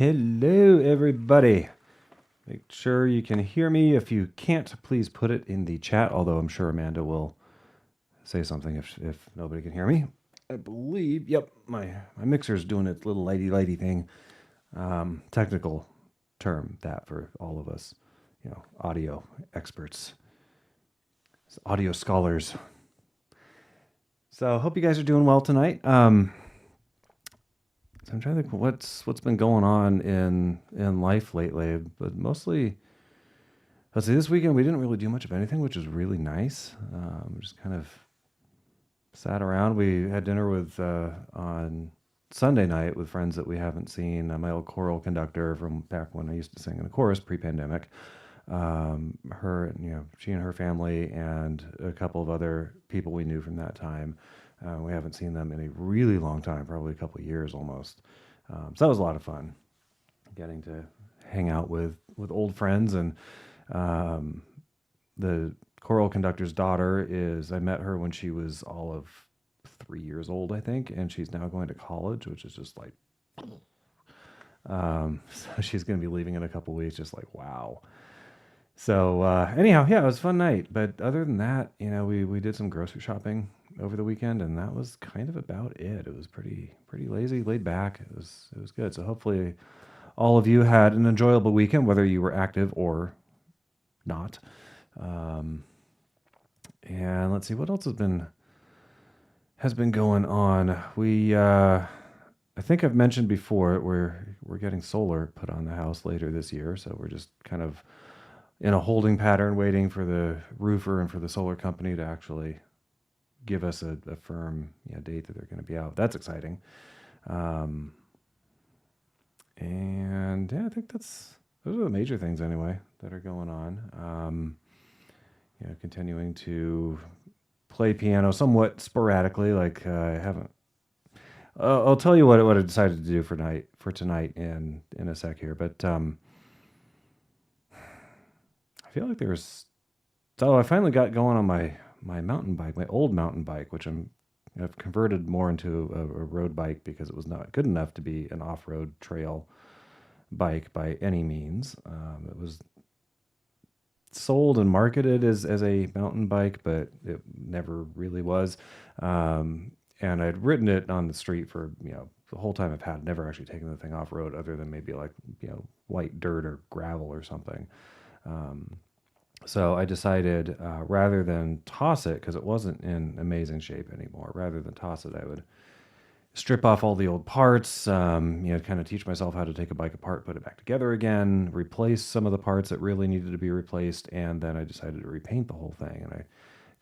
Hello, everybody. Make sure you can hear me. If you can't, please put it in the chat, although I'm sure Amanda will say something if nobody can hear me. I believe, yep, my mixer's doing its little lady thing. Technical term, that for all of us, audio experts, audio scholars. So hope you guys are doing well tonight. So I'm trying to think what's been going on in life lately, but mostly, let's see, this weekend we didn't really do much of anything, which is really nice. Just kind of sat around. We had dinner with on Sunday night with friends that we haven't seen. My old choral conductor from back when I used to sing in the chorus pre-pandemic. Her, she and her family and a couple of other people we knew from that time. We haven't seen them in a really long time, probably a couple of years almost. So that was a lot of fun, getting to hang out with old friends. And the choral conductor's daughter I met her when she was all of 3 years old, I think, and she's now going to college, which is just like, so she's going to be leaving in a couple of weeks, just like, wow. So anyhow, yeah, it was a fun night. But other than that, we did some grocery shopping over the weekend, and that was kind of about it. It was pretty lazy, laid back. It was good. So hopefully all of you had an enjoyable weekend, whether you were active or not. And let's see what else has been going on. We I think I've mentioned before we're getting solar put on the house later this year, so we're just kind of in a holding pattern, waiting for the roofer and for the solar company to actually give us a firm date that they're going to be out. That's exciting. And yeah, I think those are the major things anyway that are going on. Continuing to play piano somewhat sporadically. Like I haven't. I'll tell you what I decided to do for tonight in a sec here, but I feel like I finally got going on my mountain bike, my old mountain bike, which I've converted more into a road bike because it was not good enough to be an off-road trail bike by any means. It was sold and marketed as a mountain bike, but it never really was. And I'd ridden it on the street for, the whole time I've had, never actually taken the thing off road other than maybe like, light dirt or gravel or something. So I decided rather than toss it, because it wasn't in amazing shape anymore, rather than toss it, I would strip off all the old parts, kind of teach myself how to take a bike apart, put it back together again, replace some of the parts that really needed to be replaced, and then I decided to repaint the whole thing. And I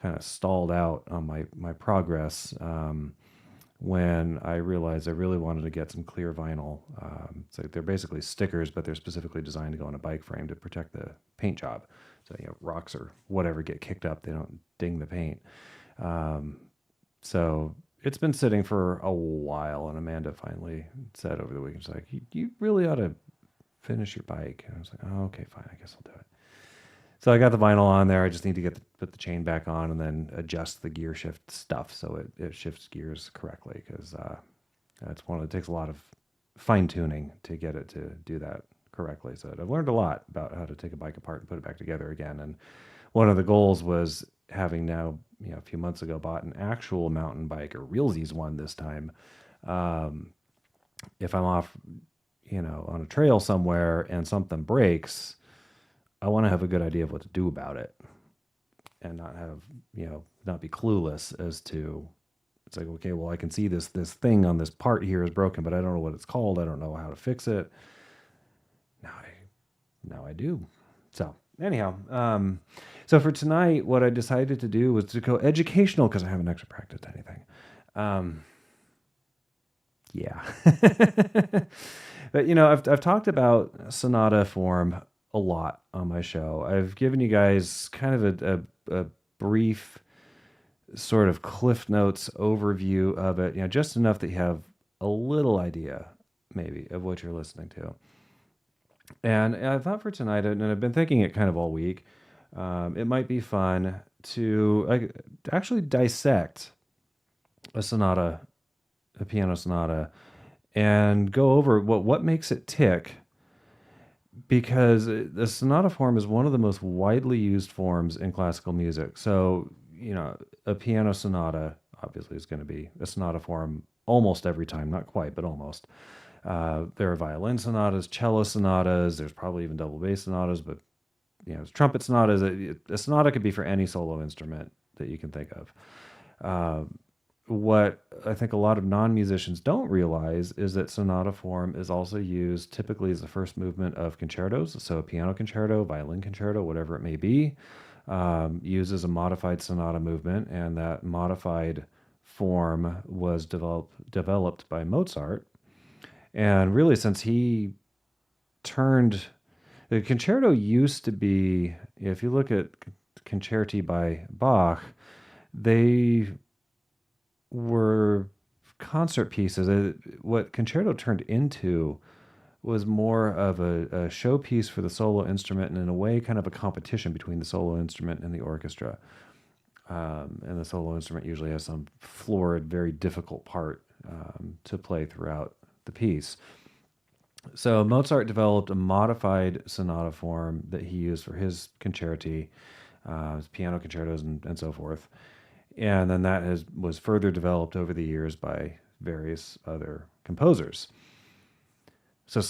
kind of stalled out on my progress when I realized I really wanted to get some clear vinyl. So they're basically stickers, but they're specifically designed to go on a bike frame to protect the paint job. So rocks or whatever get kicked up, they don't ding the paint. So it's been sitting for a while, and Amanda finally said over the weekend, she's like, you really ought to finish your bike. And I was like, oh, okay, fine, I guess I'll do it. So I got the vinyl on there. I just need to put the chain back on and then adjust the gear shift stuff so it shifts gears correctly, because it takes a lot of fine tuning to get it to do that correctly. So I've learned a lot about how to take a bike apart and put it back together again. And one of the goals was having now, a few months ago, bought an actual mountain bike, a realsies one this time. If I'm off, on a trail somewhere and something breaks, I want to have a good idea of what to do about it, and not have, not be clueless as to, it's like, okay, well, I can see this thing on this part here is broken, but I don't know what it's called. I don't know how to fix it. Now I do. So anyhow, so for tonight, what I decided to do was to go educational, because I haven't actually practiced anything. Yeah. But, I've talked about sonata form a lot on my show. I've given you guys kind of a brief sort of Cliff Notes overview of it, just enough that you have a little idea maybe of what you're listening to. And I thought for tonight, and I've been thinking it kind of all week, it might be fun to actually dissect a piano sonata, and go over what makes it tick, because the sonata form is one of the most widely used forms in classical music. So, a piano sonata obviously is going to be a sonata form almost every time, not quite, but almost. There are violin sonatas, cello sonatas. There's probably even double bass sonatas, but trumpet sonatas. A sonata could be for any solo instrument that you can think of. What I think a lot of non-musicians don't realize is that sonata form is also used typically as the first movement of concertos. So a piano concerto, violin concerto, whatever it may be, uses a modified sonata movement, and that modified form was developed by Mozart. And really, since he turned the concerto used to be, if you look at concerti by Bach, they were concert pieces. What concerto turned into was more of a showpiece for the solo instrument, and in a way, kind of a competition between the solo instrument and the orchestra. And the solo instrument usually has some florid, very difficult part to play throughout the piece. So Mozart developed a modified sonata form that he used for his concerti, his piano concertos, and so forth. And then that was further developed over the years by various other composers. So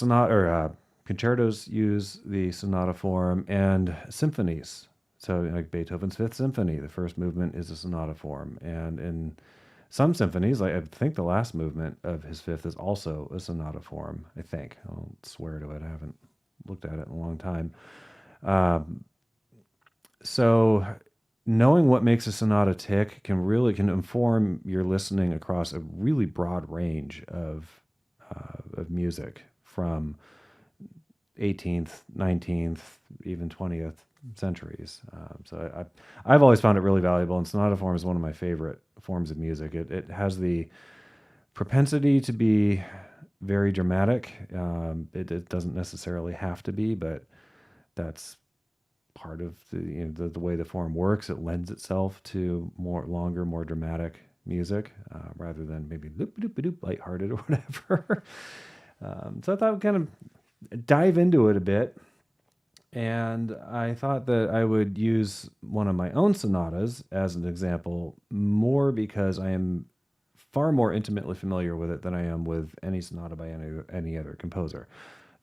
concertos use the sonata form, and symphonies. So like Beethoven's Fifth Symphony, the first movement is a sonata form. And in some symphonies, like I think the last movement of his fifth is also a sonata form, I think. I'll swear to it. I haven't looked at it in a long time. So knowing what makes a sonata tick can inform your listening across a really broad range of music, from 18th, 19th, even 20th centuries. So I've always found it really valuable, and sonata form is one of my favorite forms of music. It has the propensity to be very dramatic. It doesn't necessarily have to be, but that's part of the way the form works. It lends itself to more longer, more dramatic music, rather than maybe lighthearted or whatever. So I thought I'd kind of dive into it a bit. And I thought that I would use one of my own sonatas as an example, more because I am far more intimately familiar with it than I am with any sonata by any other composer.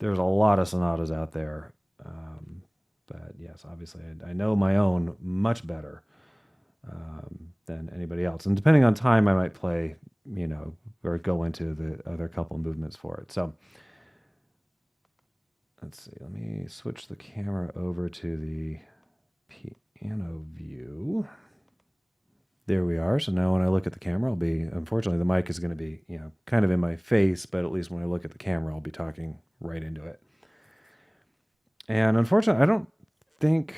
There's a lot of sonatas out there, but yes, obviously I know my own much better than anybody else. And depending on time, I might play, or go into the other couple movements for it. So let's see, let me switch the camera over to the piano view. There we are. So now when I look at the camera, unfortunately, the mic is going to be, kind of in my face, but at least when I look at the camera, I'll be talking right into it. And unfortunately, I don't think,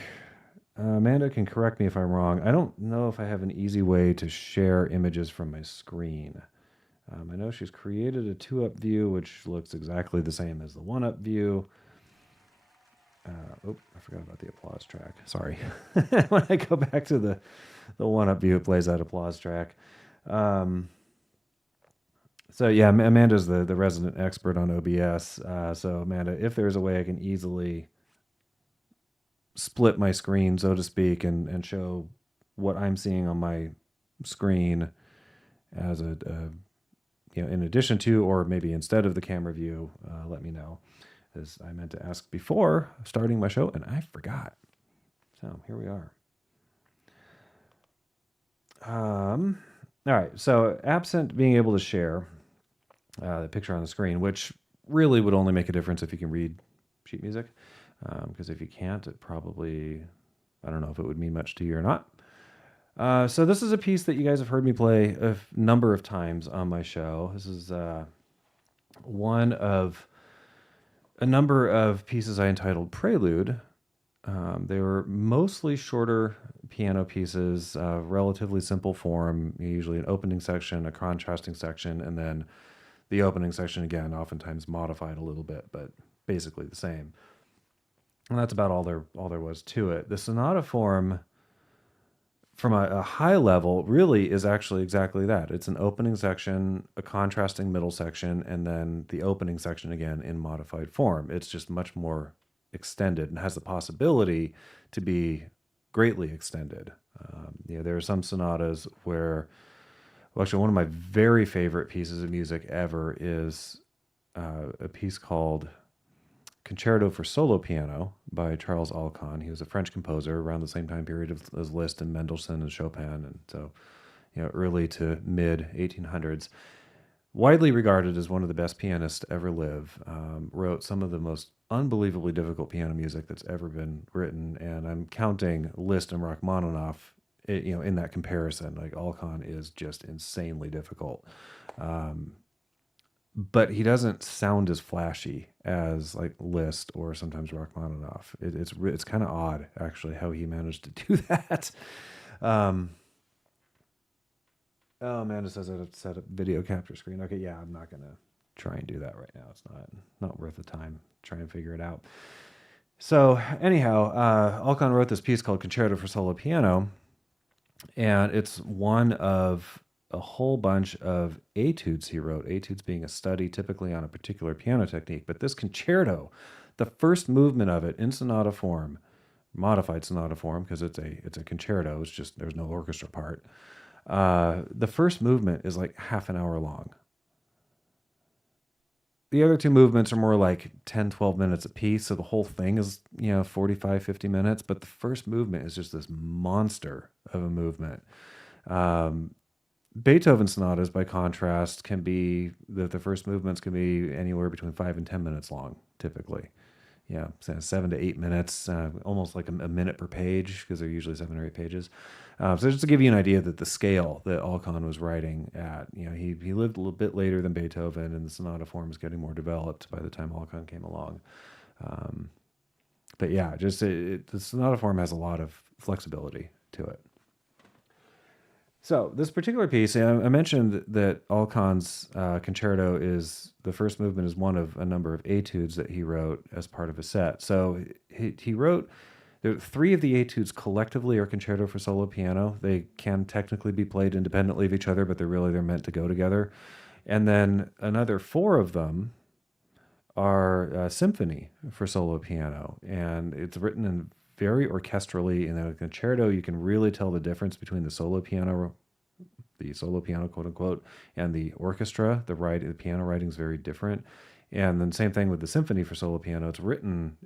Amanda can correct me if I'm wrong, I don't know if I have an easy way to share images from my screen. I know she's created a 2-up view, which looks exactly the same as the 1-up view. I forgot about the applause track. Sorry. When I go back to the 1-up view, it plays that applause track. So yeah, Amanda's the resident expert on OBS. So Amanda, if there's a way I can easily split my screen, so to speak, and show what I'm seeing on my screen as in addition to, or maybe instead of the camera view, let me know. As I meant to ask before starting my show, and I forgot. So here we are. All right. So absent being able to share the picture on the screen, which really would only make a difference if you can read sheet music, because if you can't, it probably, I don't know if it would mean much to you or not. So this is a piece that you guys have heard me play a number of times on my show. This is one of a number of pieces I entitled Prelude. They were mostly shorter piano pieces, relatively simple form, usually an opening section, a contrasting section, and then the opening section again, oftentimes modified a little bit, but basically the same. And that's about all there was to it. The sonata form, from a high level, really is actually exactly that. It's an opening section, a contrasting middle section, and then the opening section again in modified form. It's just much more extended and has the possibility to be greatly extended. There are some sonatas where, well, actually, one of my very favorite pieces of music ever is a piece called Concerto for Solo Piano by Charles Alkan. He was a French composer around the same time period as Liszt and Mendelssohn and Chopin, and so early to mid 1800s. Widely regarded as one of the best pianists to ever live. Wrote some of the most unbelievably difficult piano music that's ever been written, and I'm counting Liszt and Rachmaninoff, in that comparison. Like Alkan is just insanely difficult. But he doesn't sound as flashy as like Liszt or sometimes Rachmaninoff. It's kind of odd actually how he managed to do that. Oh, Amanda says I have to set up video capture screen. Okay, yeah, I'm not gonna try and do that right now. It's not worth the time. Try and figure it out. So anyhow, Alkan wrote this piece called Concerto for Solo Piano, and it's one of a whole bunch of etudes he wrote. Etudes being a study typically on a particular piano technique, but this concerto, the first movement of it in sonata form, modified sonata form because it's a concerto. It's just there's no orchestra part. The first movement is like half an hour long. The other two movements are more like 10, 12 minutes a piece. So the whole thing is, 45, 50 minutes. But the first movement is just this monster of a movement. Beethoven sonatas, by contrast, can be, the first movements can be anywhere between 5 and 10 minutes long, typically. Yeah, 7 to 8 minutes, almost like a minute per page, because they're usually 7 or 8 pages. So just to give you an idea that the scale that Alkan was writing at, he lived a little bit later than Beethoven, and the sonata form was getting more developed by the time Alkan came along. But yeah, just the sonata form has a lot of flexibility to it. So this particular piece, I mentioned that Alkan's concerto is the first movement is one of a number of etudes that he wrote as part of a set. So he wrote three of the etudes collectively are concerto for solo piano. They can technically be played independently of each other, but they're meant to go together. And then another 4 of them are symphony for solo piano, and it's written in very orchestrally. In a concerto, you can really tell the difference between the solo piano, quote unquote, and the orchestra. The piano writing is very different. And then same thing with the symphony for solo piano.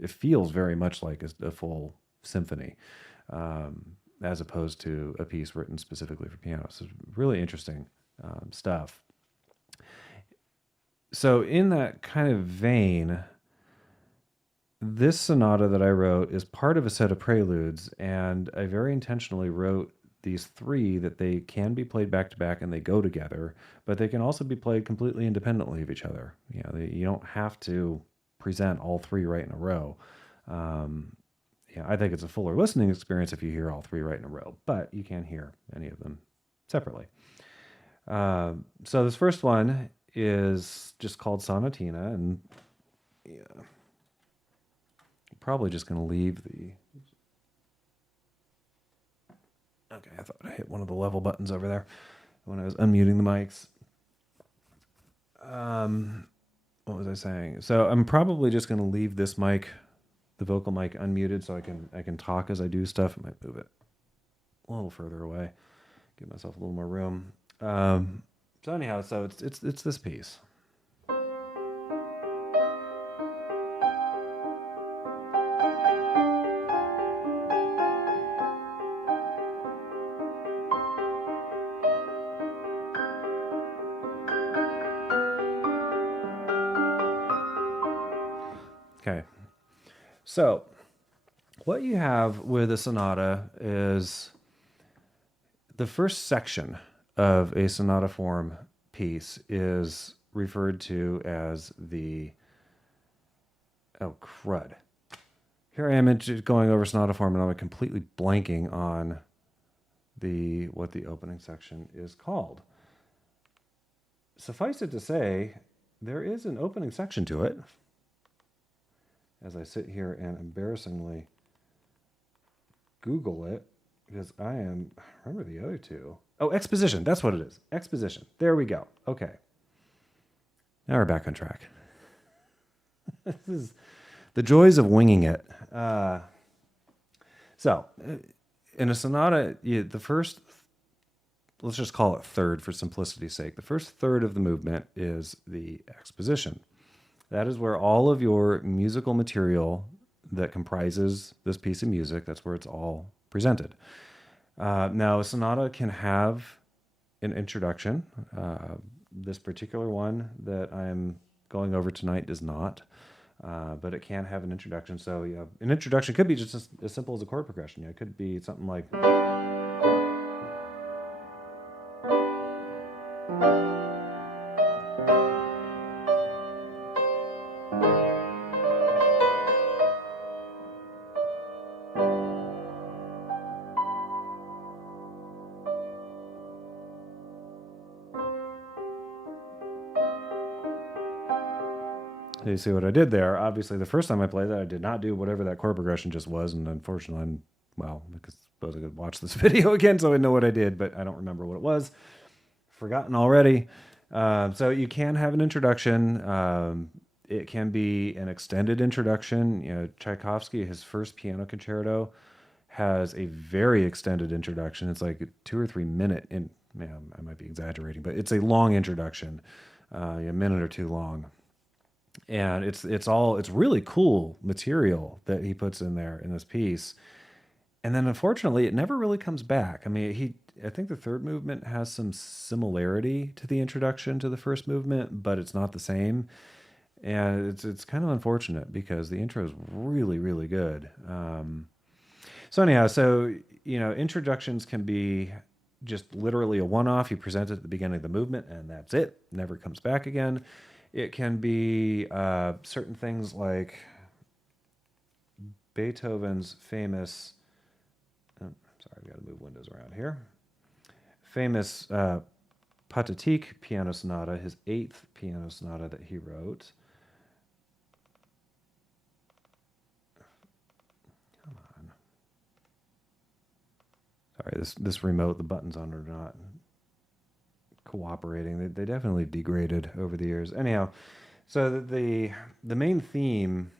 It feels very much like a full symphony, as opposed to a piece written specifically for piano. So really interesting stuff. So in that kind of vein, this sonata that I wrote is part of a set of preludes, and I very intentionally wrote these 3 that they can be played back to back and they go together, but they can also be played completely independently of each other. You don't have to present all 3 right in a row. I think it's a fuller listening experience if you hear all 3 right in a row, but you can hear any of them separately. So this first one is just called Sonatina, and probably just going to leave the... Okay, I thought I hit one of the level buttons over there when I was unmuting the mics. What was I saying? So I'm probably just going to leave this mic, the vocal mic, unmuted so I can talk as I do stuff. I might move it a little further away, give myself a little more room. So anyhow, so it's this piece. Okay. So what you have with a sonata is the first section of a sonata form piece is referred to as the... Oh, crud. Here I am going over sonata form, and I'm completely blanking on what the opening section is called. Suffice it to say, there is an opening section to it. As I sit here and embarrassingly Google it, because I remember the other two. Oh, exposition. That's what it is. Exposition. There we go. Okay. Now we're back on track. This is the joys of winging it. So, in a sonata, the first, let's just call it third for simplicity's sake. The first third of the movement is the exposition. That is where all of your musical material that comprises this piece of music, that's where it's all presented. Now, a sonata can have an introduction. This particular one that I'm going over tonight does not, but it can have an introduction. So yeah, an introduction could be just as simple as a chord progression. It could be something like... You see what I did there? Obviously, the first time I played that, I did not do whatever that chord progression just was, and unfortunately, because I suppose I could watch this video again, so I know what I did, but I don't remember what it was. Forgotten already. So you can have an introduction. It can be an extended introduction. You know, Tchaikovsky, his first piano concerto, has a very extended introduction. It's like a 2 or 3 minute. I might be exaggerating, but it's a long introduction, a minute or two long. And it's really cool material that he puts in there in this piece. And then unfortunately it never really comes back. I mean, I think the third movement has some similarity to the introduction to the first movement, but it's not the same. And it's kind of unfortunate because the intro is really, really good. So anyhow, introductions can be just literally a one-off. You present it at the beginning of the movement and that's it. Never comes back again. It can be certain things like Beethoven's famous, I've got to move windows around here. Famous Pathetique piano sonata, his 8th piano sonata that he wrote. Come on. Sorry, this remote, the buttons on it are not cooperating. They definitely degraded over the years. Anyhow, so the main theme,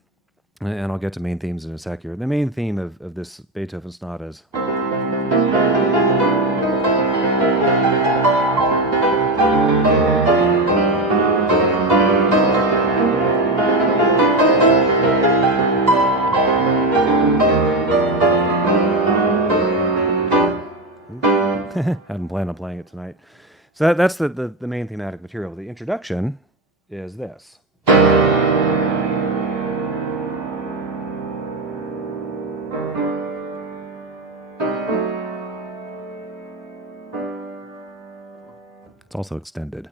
and I'll get to main themes in a sec here. The main theme of this Beethoven sonata is hadn't planned on playing it tonight. So that's the main thematic material. The introduction is this. It's also extended.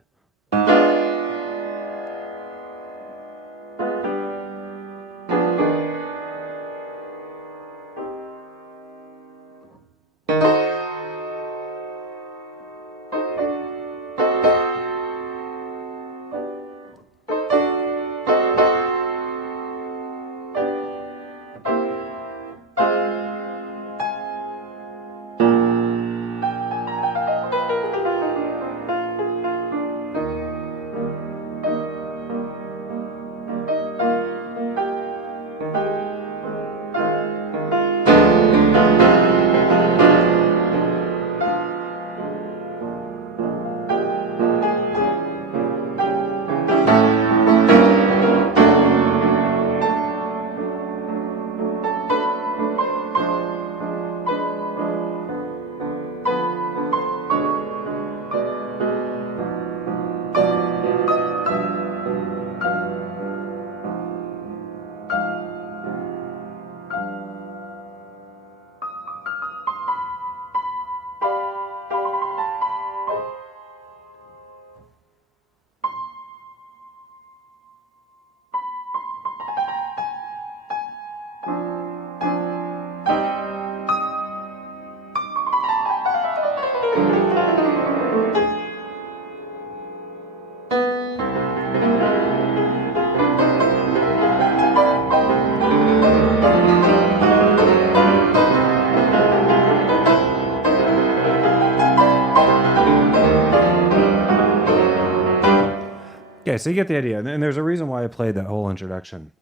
so you get the idea. And there's a reason why I played that whole introduction.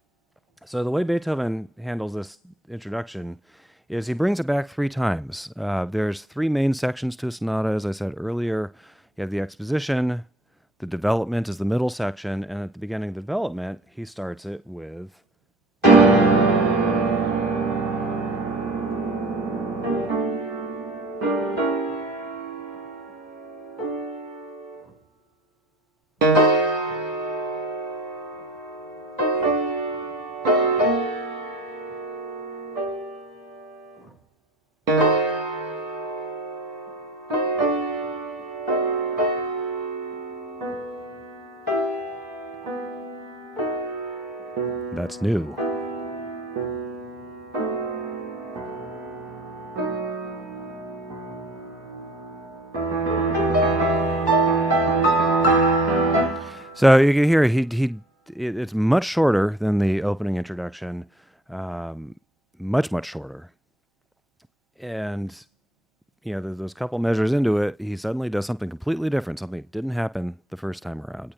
So the way Beethoven handles this introduction is he brings it back 3 times. There's 3 main sections to a sonata, as I said earlier. You have the exposition, the development is the middle section, and at the beginning of the development, he starts it with... That's new. So you can hear it's much shorter than the opening introduction, much shorter. And those couple measures into it, he suddenly does something completely different, something that didn't happen the first time around,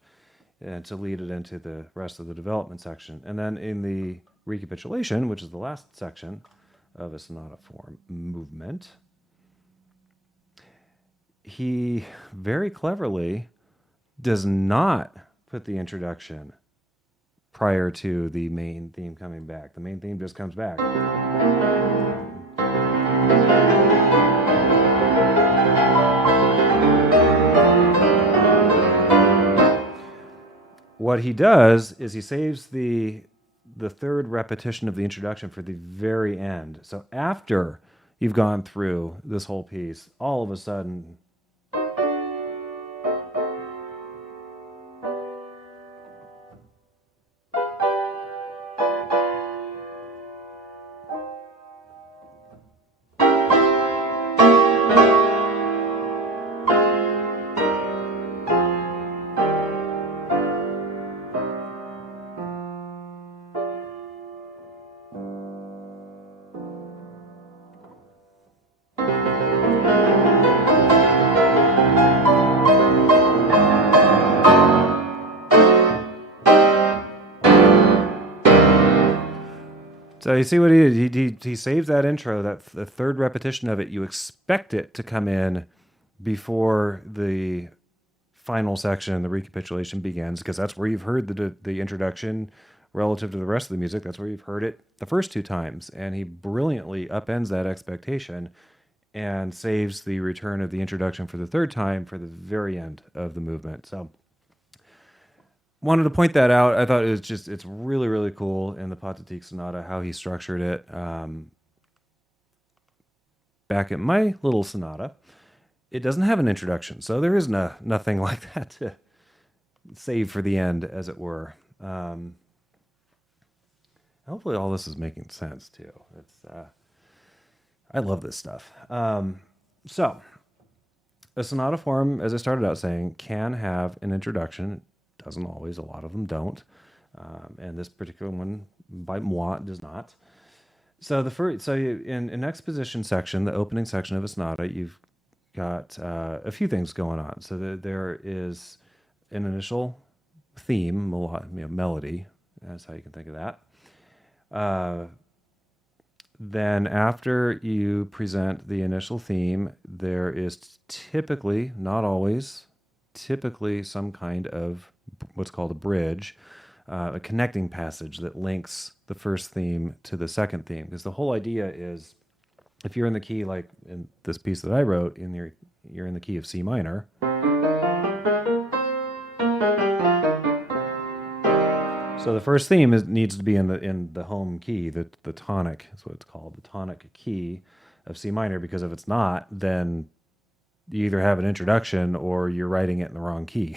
and to lead it into the rest of the development section. And then in the recapitulation, which is the last section of a sonata form movement, he very cleverly does not put the introduction prior to the main theme coming back. The main theme just comes back. What he does is he saves the third repetition of the introduction for the very end. So after you've gone through this whole piece, all of a sudden... So you see what he did? He saves that intro, the third repetition of it. You expect it to come in before the final section, the recapitulation begins, because that's where you've heard the introduction relative to the rest of the music. That's where you've heard it the first 2 times. And he brilliantly upends that expectation and saves the return of the introduction for the 3rd time for the very end of the movement. So wanted to point that out. I thought it's really, really cool in the Pathetique Sonata how he structured it. Back at my little sonata, it doesn't have an introduction, so there is nothing like that to save for the end, as it were. Hopefully all this is making sense too. I love this stuff. So a sonata form, as I started out saying, can have an introduction. Doesn't always. A lot of them don't. And this particular one by moi does not. So in an exposition section, the opening section of a sonata, you've got a few things going on. So there is an initial theme, melody. That's how you can think of that. Then after you present the initial theme, there is typically, not always, some kind of what's called a bridge, a connecting passage that links the first theme to the second theme. Because the whole idea is, if you're in the key, like in this piece that I wrote, you're in the key of C minor. So the first theme needs to be in the home key, the tonic is what it's called, the tonic key of C minor. Because if it's not, then you either have an introduction or you're writing it in the wrong key.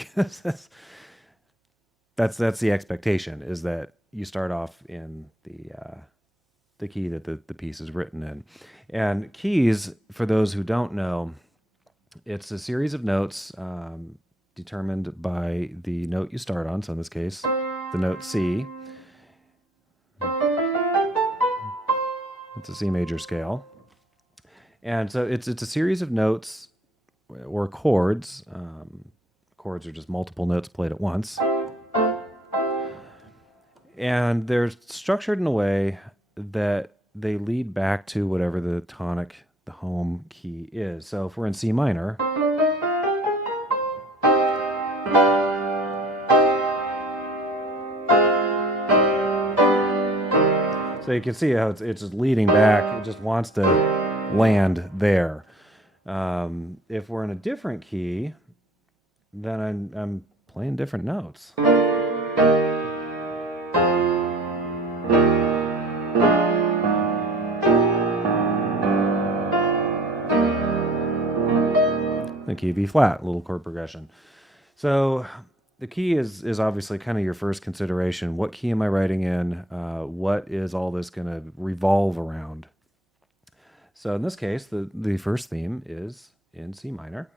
That's the expectation, is that you start off in the key that the piece is written in. And keys, for those who don't know, it's a series of notes determined by the note you start on. So in this case, the note C. It's a C major scale. And so it's a series of notes or chords. Chords are just multiple notes played at once. And they're structured in a way that they lead back to whatever the tonic, the home key is. So if we're in C minor, so you can see how it's just leading back. It just wants to land there. If we're in a different key, then I'm playing different notes. The key B flat, little chord progression. So the key is obviously kind of your first consideration. What key am I writing in? What is all this going to revolve around? So in this case, the first theme is in C minor.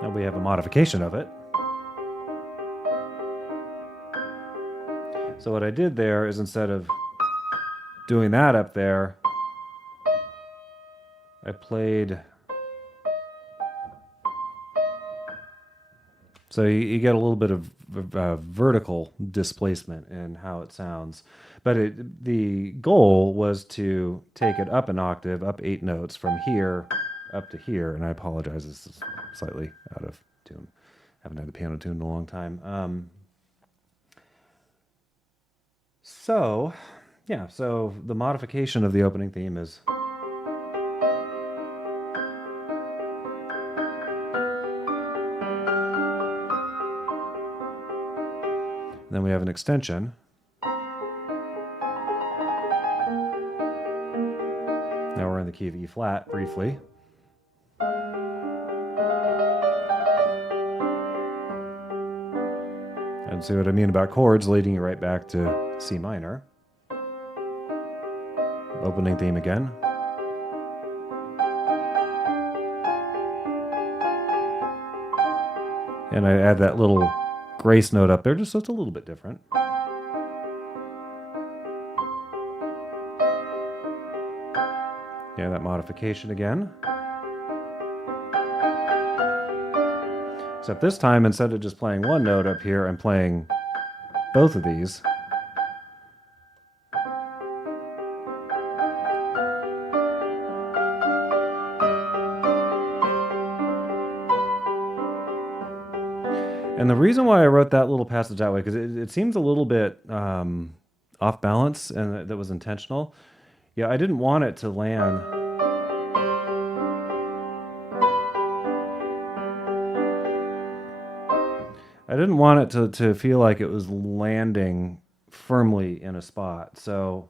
Now we have a modification of it. So what I did there is, instead of doing that up there, I played. So you get a little bit of vertical displacement in how it sounds. But the goal was to take it up an octave, up 8 notes from here up to here. And I apologize, this is slightly out of tune. Haven't had the piano tuned in a long time. So the modification of the opening theme is. Then we have an extension. Now we're in the key of E flat briefly. And see what I mean about chords leading you right back to C minor. Opening theme again. And I add that little grace note up there, just so it's a little bit different. Yeah, that modification again. Except this time, instead of just playing one note up here, I'm playing both of these. And the reason why I wrote that little passage that way, because it seems a little bit off balance, and that was intentional. Yeah, I didn't want it to land. I didn't want it to feel like it was landing firmly in a spot. So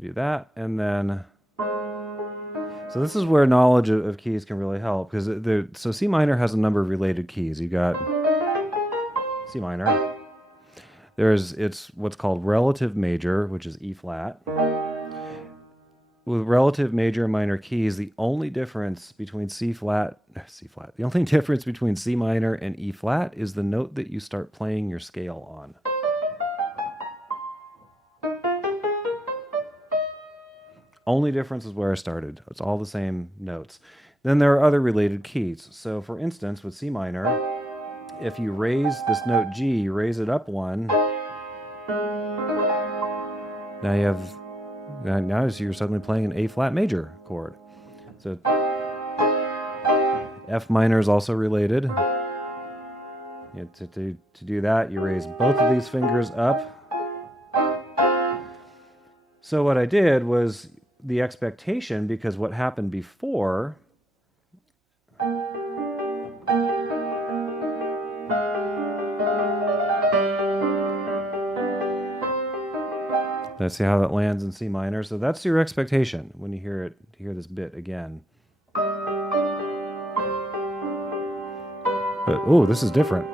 do that, and then so this is where knowledge of keys can really help, because so C minor has a number of related keys. You got C minor. It's what's called relative major, which is E flat. With relative major and minor keys, the only difference between the only difference between C minor and E flat is the note that you start playing your scale on. Only difference is where I started. It's all the same notes. Then there are other related keys. So for instance, with C minor, if you raise this note G, you raise it up one, now you're suddenly playing an A flat major chord. So F minor is also related. To do that, you raise both of these fingers up. So what I did was, the expectation, because what happened before let's see how that lands in C minor. So that's your expectation when you hear this bit again. But oh, this is different.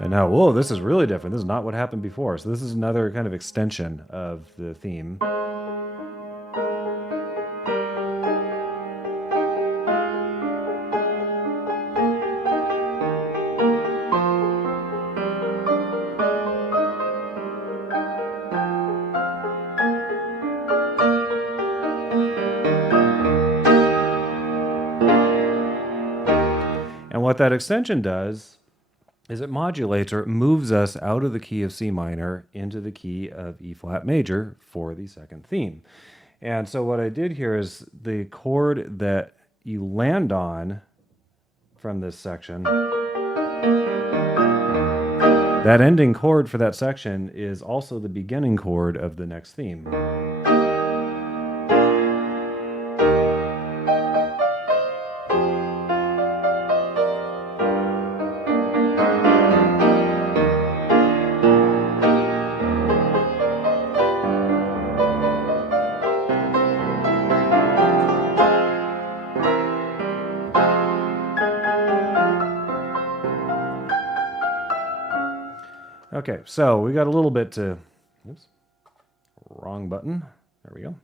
And now, whoa, this is really different. This is not what happened before. So this is another kind of extension of the theme. that extension does is it modulates, or it moves us out of the key of C minor into the key of E flat major for the second theme. And so what I did here is the chord that you land on from this section, that ending chord for that section is also the beginning chord of the next theme. Okay, so we got a little bit to, oops, wrong button. There we go.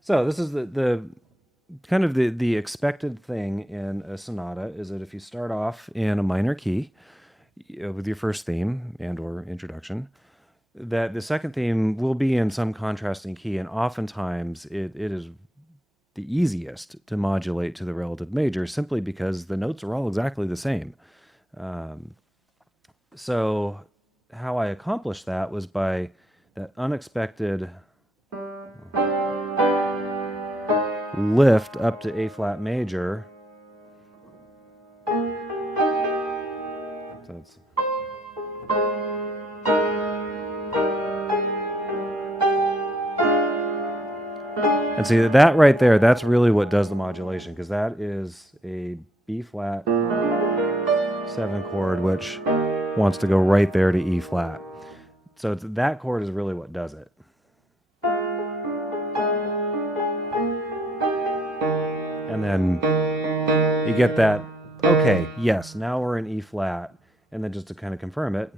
So this is the kind of the expected thing in a sonata is that if you start off in a minor key with your first theme and or introduction, that the second theme will be in some contrasting key, and oftentimes it is the easiest to modulate to the relative major simply because the notes are all exactly the same. So how I accomplished that was by that unexpected lift up to A flat major. So it's, and see that right there, that's really what does the modulation, because that is a B flat 7 chord, which wants to go right there to E flat. So that chord is really what does it. And then you get that, okay, yes, now we're in E flat. And then just to kind of confirm it.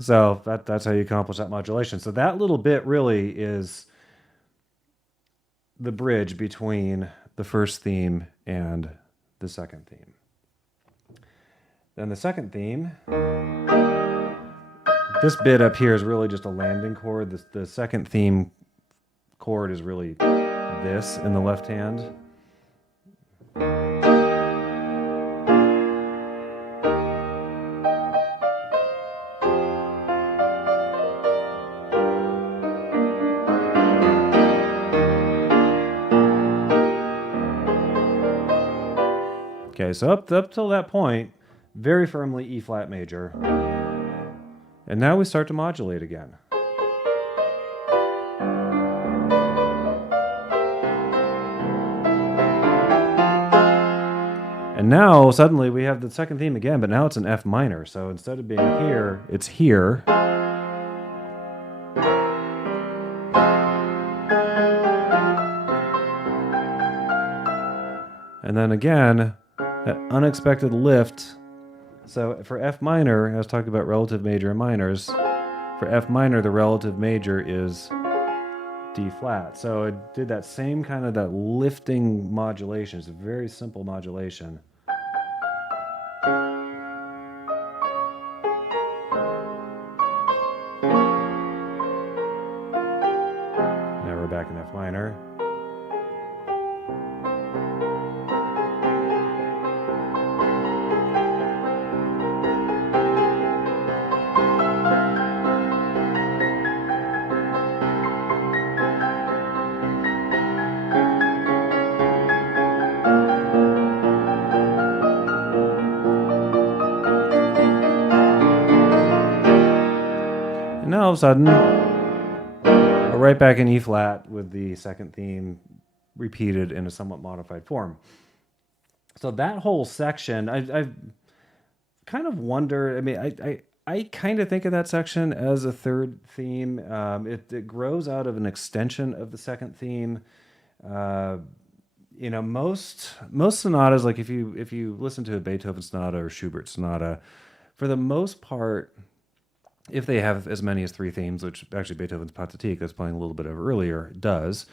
So that's how you accomplish that modulation. So that little bit really is the bridge between the first theme and the second theme. Then the second theme, this bit up here is really just a landing chord. The second theme chord is really this in the left hand. Okay, so up till that point, very firmly E flat major. And now we start to modulate again. And now suddenly we have the second theme again, but now it's an F minor. So instead of being here, it's here. And then again, that unexpected lift. So for F minor, I was talking about relative major and minors. For F minor, the relative major is D flat. So it did that same kind of that lifting modulation. It's a very simple modulation. Now we're back in F minor. Now all of a sudden, we're right back in E flat with the second theme repeated in a somewhat modified form. So that whole section, I've kind of wondered, I mean, I kind of think of that section as a third theme. It grows out of an extension of the second theme. You know, most sonatas, like if you listen to a Beethoven sonata or Schubert sonata, for the most part, if they have as many as 3 themes, which actually Beethoven's Pathetique, that's playing a little bit of earlier, does,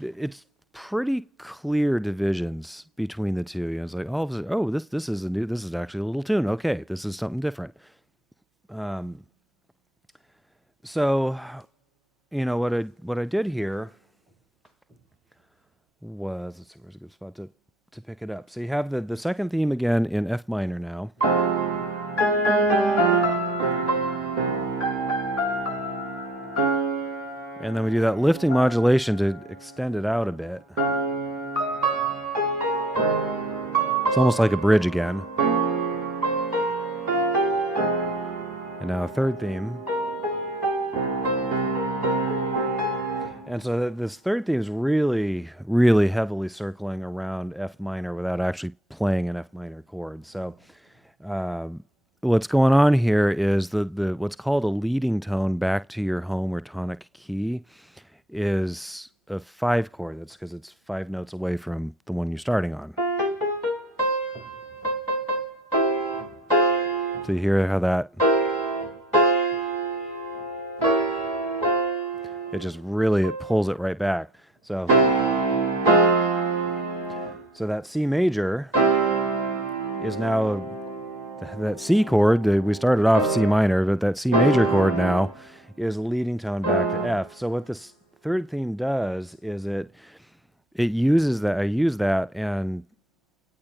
it's pretty clear divisions between the two. You know, it's like all of a sudden, oh, this is actually a little tune. Okay, this is something different. So, you know, what I did here was, let's see, where's a good spot to pick it up. So you have the second theme again in F minor now. And then we do that lifting modulation to extend it out a bit. It's almost like a bridge again. And now a third theme. And so this third theme is really, really heavily circling around F minor without actually playing an F minor chord. So what's going on here is the what's called a leading tone back to your home or tonic key is a 5 chord. That's because it's 5 notes away from the one you're starting on. So you hear how that... It just really, it pulls it right back. So that C major is now, that C chord, we started off C minor, but that C major chord now is a leading tone back to F. So what this third theme does is it uses that, I use that and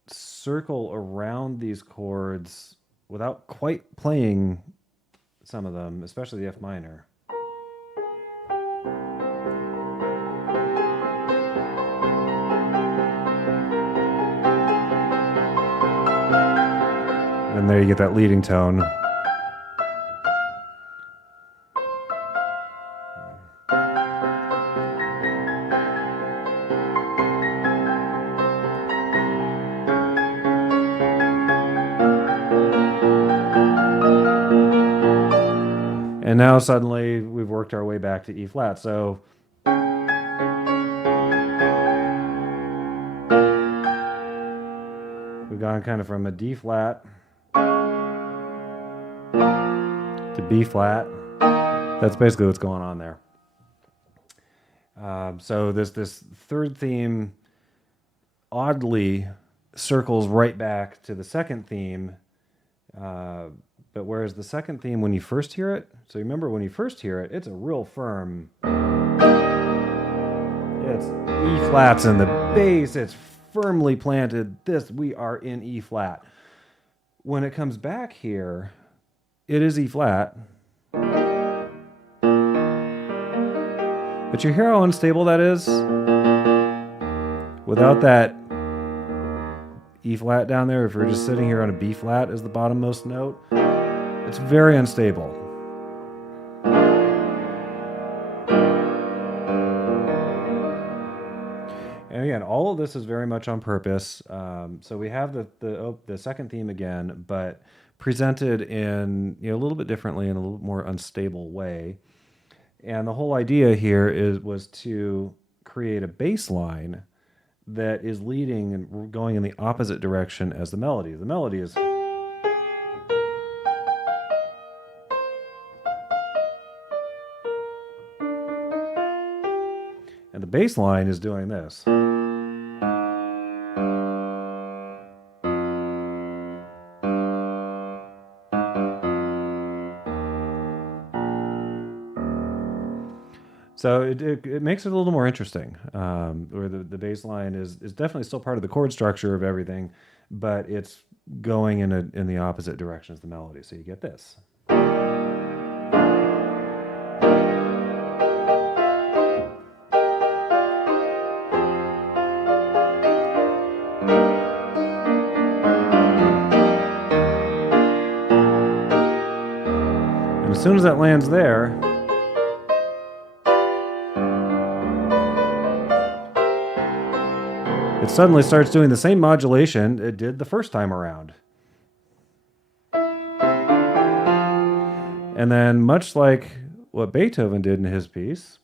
circle around these chords without quite playing some of them, especially the F minor. And there you get that leading tone. And now suddenly we've worked our way back to E flat. So we've gone kind of from a D flat to B flat. That's basically what's going on there. So this third theme oddly circles right back to the second theme. But whereas the second theme, when you first hear it, so remember when you first hear it, it's a real firm, it's E flats in the bass, it's firmly planted. We are in E flat. When it comes back here, it is E flat. But you hear how unstable that is? Without that E flat down there, if you're just sitting here on a B flat as the bottommost note, it's very unstable. And again, all of this is very much on purpose. So we have the second theme again, but presented in a little bit differently, in a little more unstable way. And the whole idea here was to create a bass line that is leading and going in the opposite direction as the melody. The melody is... And the bass line is doing this. So it makes it a little more interesting, where the bass line is definitely still part of the chord structure of everything, but it's going in the opposite direction as the melody. So you get this. And as soon as that lands there, it suddenly starts doing the same modulation it did the first time around. And then, much like what Beethoven did in his piece,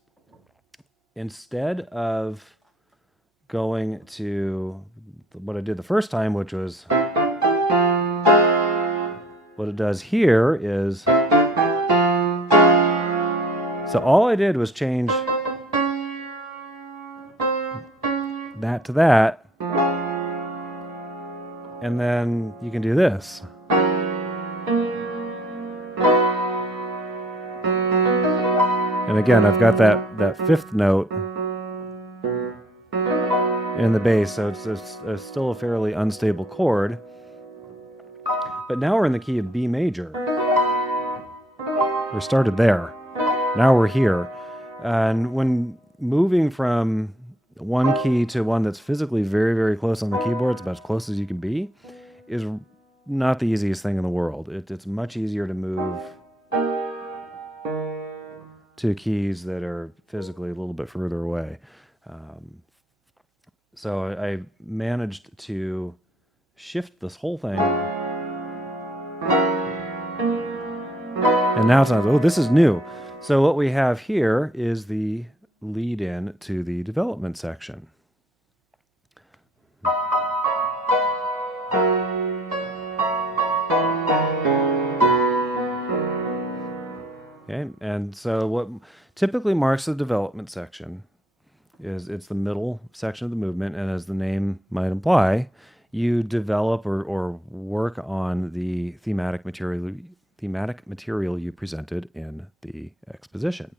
instead of going to what I did the first time, which was what it does here is, so all I did was change that to that, and then you can do this. And again, I've got that fifth note in the bass, so it's still a fairly unstable chord. But now we're in the key of B major. We started there. Now we're here. And when moving from one key to one that's physically very, very close on the keyboard, it's about as close as you can be, is not the easiest thing in the world. It's much easier to move to keys that are physically a little bit further away. So I managed to shift this whole thing. And now it's not, oh, this is new. So what we have here is the lead in to the development section. Okay, and so what typically marks the development section is it's the middle section of the movement, and as the name might imply, you develop or work on the thematic material you presented in the exposition.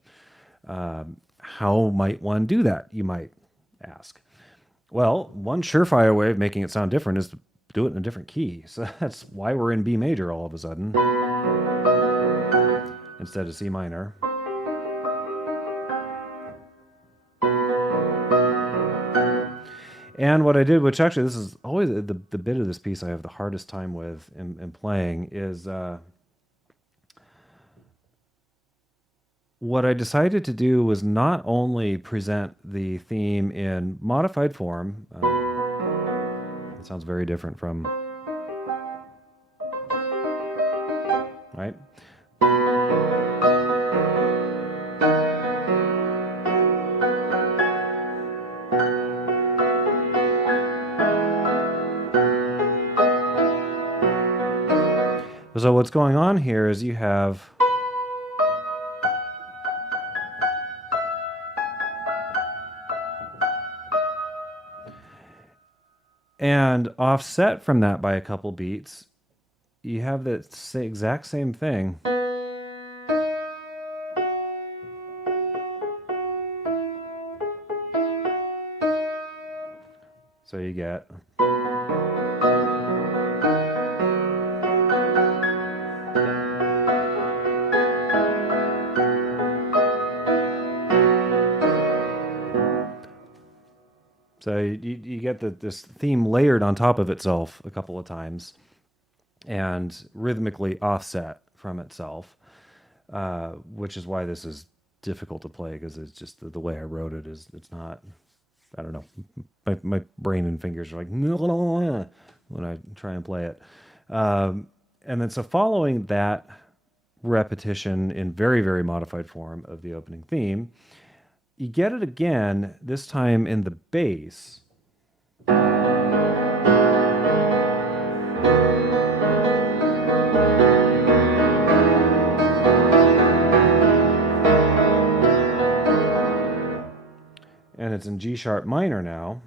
How might one do that, you might ask? Well, one surefire way of making it sound different is to do it in a different key. So that's why we're in B major all of a sudden instead of C minor. And what I did, which actually this is always the bit of this piece I have the hardest time with in playing, is what I decided to do was not only present the theme in modified form. It sounds very different from, right? So what's going on here is you have and offset from that by a couple beats, you have that exact same thing. So you get so you get this theme layered on top of itself a couple of times and rhythmically offset from itself, which is why this is difficult to play, because it's just the way I wrote it is it's not, I don't know, my brain and fingers are like when I try and play it. And then so following that repetition in very, very modified form of the opening theme, you get it again, this time in the bass. And it's in G sharp minor now,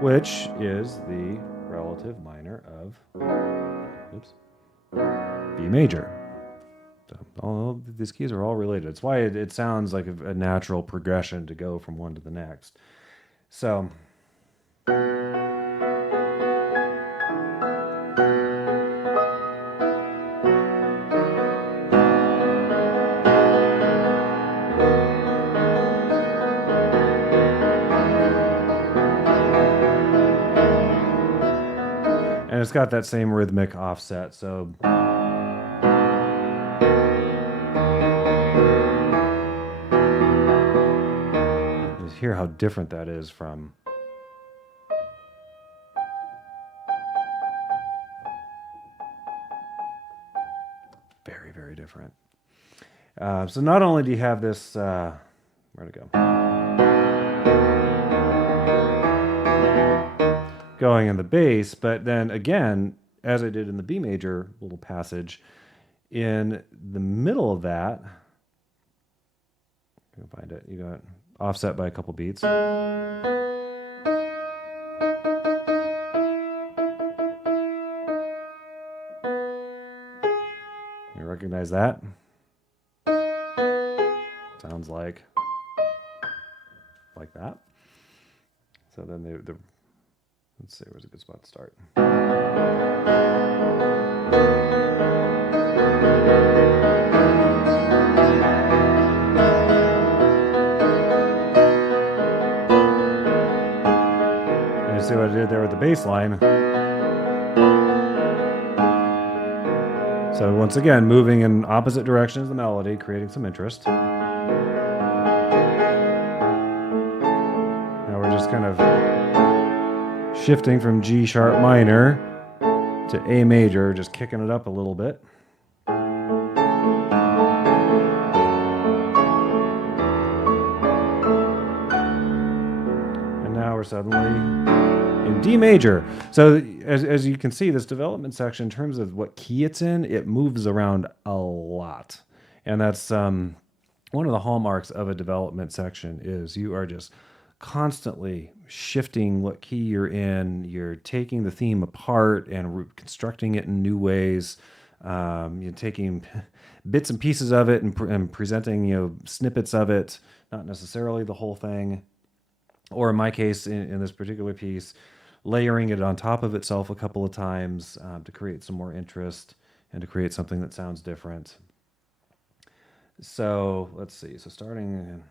which is the relative minor of B major. So all these keys are all related. It's why it sounds like a natural progression to go from one to the next. So and it's got that same rhythmic offset. So hear how different that is from very, very different. So not only do you have this, where'd it go? Going in the bass, but then again, as I did in the B major little passage, in the middle of that, you can find it, you got offset by a couple beats. You recognize that? Sounds like that. So then the let's see, where's a good spot to start? And you see what I did there with the bass line. So once again, moving in opposite directions of the melody, creating some interest. Now we're just kind of shifting from G sharp minor to A major, just kicking it up a little bit. And now we're suddenly in D major. So as you can see, this development section, in terms of what key it's in, it moves around a lot. And that's one of the hallmarks of a development section is you are just constantly shifting what key you're in. You're taking the theme apart and reconstructing it in new ways. You're taking bits and pieces of it and presenting, snippets of it, not necessarily the whole thing. Or in my case, in this particular piece, layering it on top of itself a couple of times to create some more interest and to create something that sounds different. So let's see. So starting.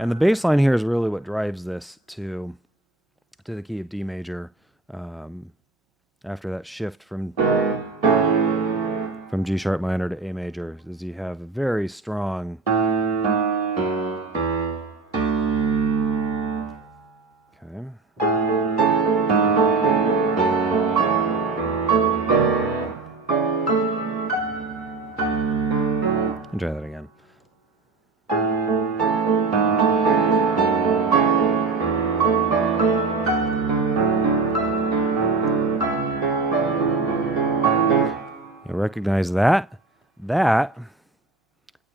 And the bass line here is really what drives this to the key of D major. After that shift from G sharp minor to A major, is you have a very strong try that again. You recognize that? That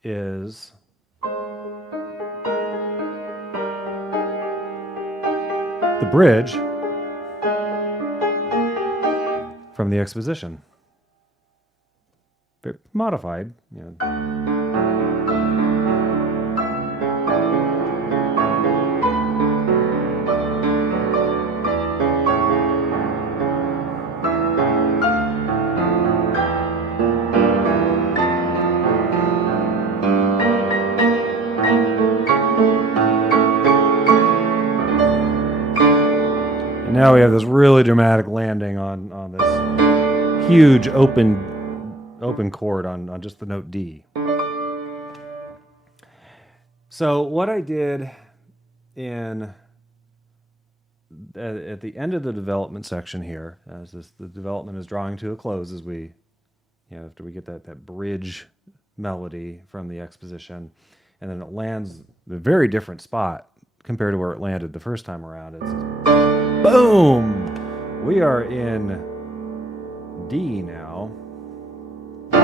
is the bridge from the exposition. Very modified, And now we have this really dramatic landing on this huge open chord on just the note D. So what I did at the end of the development section here, as the development is drawing to a close, as after we get that bridge melody from the exposition, and then it lands in a very different spot compared to where it landed the first time around. It's boom! We are in D now. So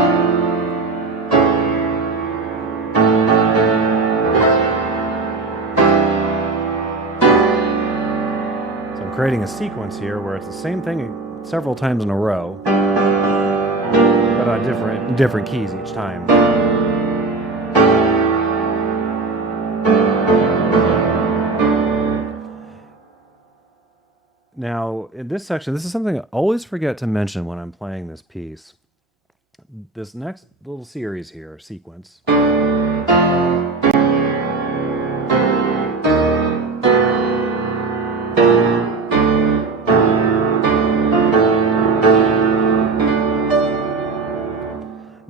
I'm creating a sequence here where it's the same thing several times in a row, but on different keys each time. Now, in this section, this is something I always forget to mention when I'm playing this piece. This next little series here, sequence,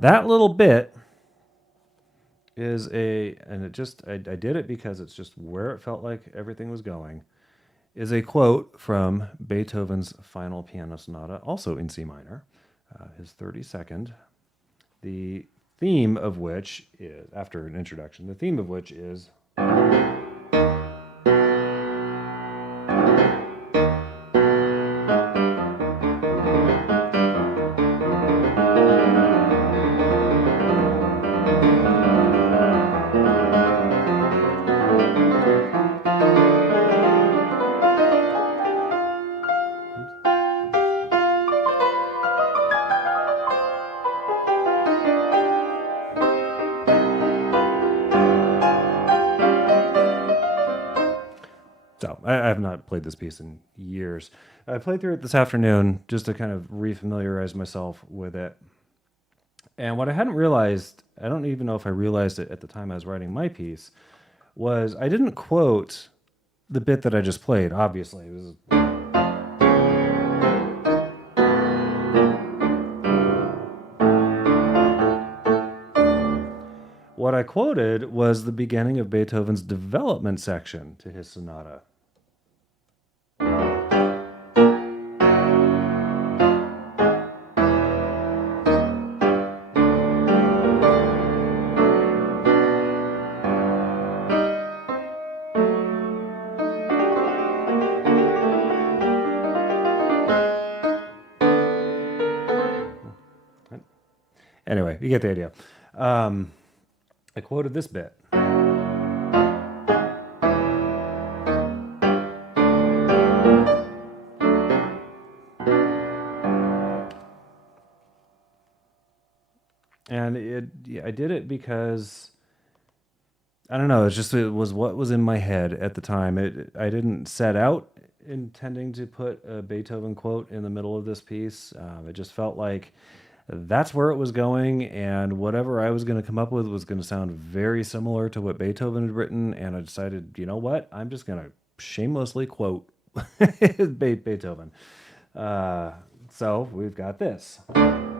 that little bit is I did it because it's just where it felt like everything was going, is a quote from Beethoven's Final Piano Sonata, also in C minor, his 32nd, the theme of which is, after an introduction, the theme of which is So I have not played this piece in years. I played through it this afternoon just to kind of refamiliarize myself with it. And what I hadn't realized, I don't even know if I realized it at the time I was writing my piece, was I didn't quote the bit that I just played, obviously. It was... What I quoted was the beginning of Beethoven's development section to his sonata. Anyway, you get the idea. I quoted this bit. And I did it because, I don't know, it was what was in my head at the time. I didn't set out intending to put a Beethoven quote in the middle of this piece. It just felt like that's where it was going, and whatever I was going to come up with was going to sound very similar to what Beethoven had written, and I decided, you know what, I'm just going to shamelessly quote Beethoven. So we've got this. And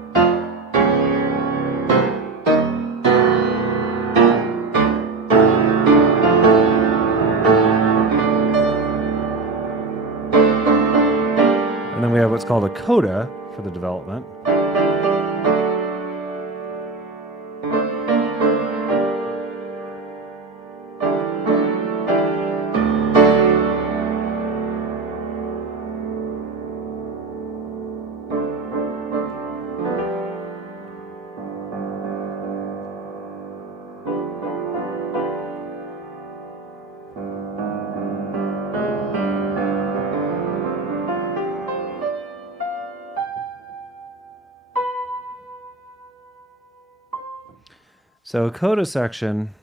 then we have what's called a coda for the development. So a coda section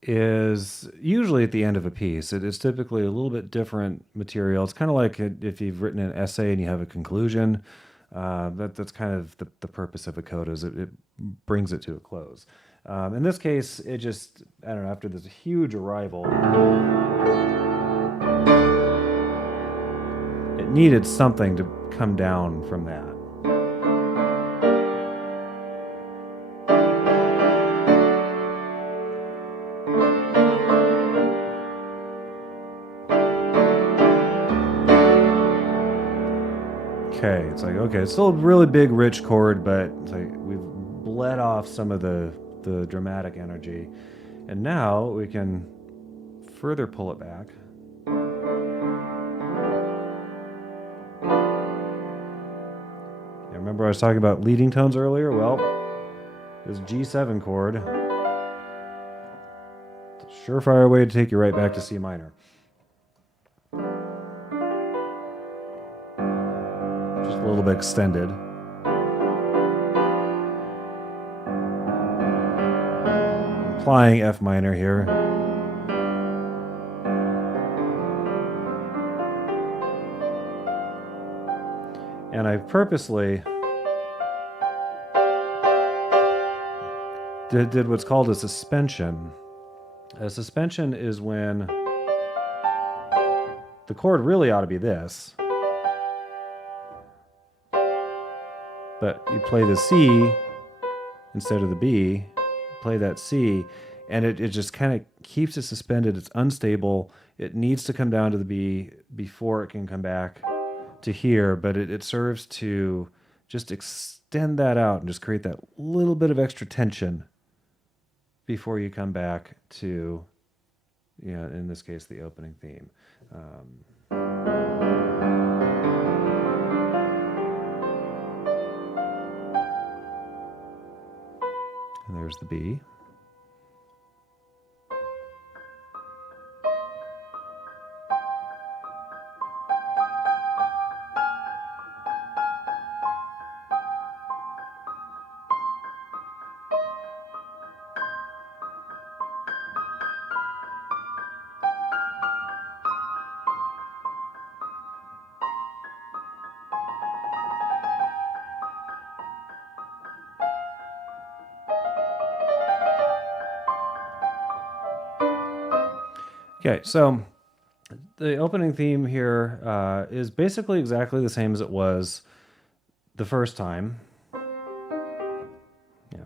is usually at the end of a piece. It is typically a little bit different material. It's kind of like if you've written an essay and you have a conclusion. That's kind of the purpose of a coda, is it brings it to a close. In this case, it just, I don't know, after this huge arrival, it needed something to come down from that. Okay, it's like, okay, it's still a really big, rich chord, but it's like we've bled off some of the dramatic energy. And now we can further pull it back. Yeah, remember I was talking about leading tones earlier? Well, this G7 chord, it's a surefire way to take you right back to C minor. Just a little bit extended. Applying F minor here. And I purposely did what's called a suspension. A suspension is when the chord really ought to be this, but you play the C instead of the B, play that C, and it just kind of keeps it suspended. It's unstable. It needs to come down to the B before it can come back to here, but it serves to just extend that out and just create that little bit of extra tension before you come back to, in this case, the opening theme. And there's the B. Okay, so the opening theme here is basically exactly the same as it was the first time. Yeah.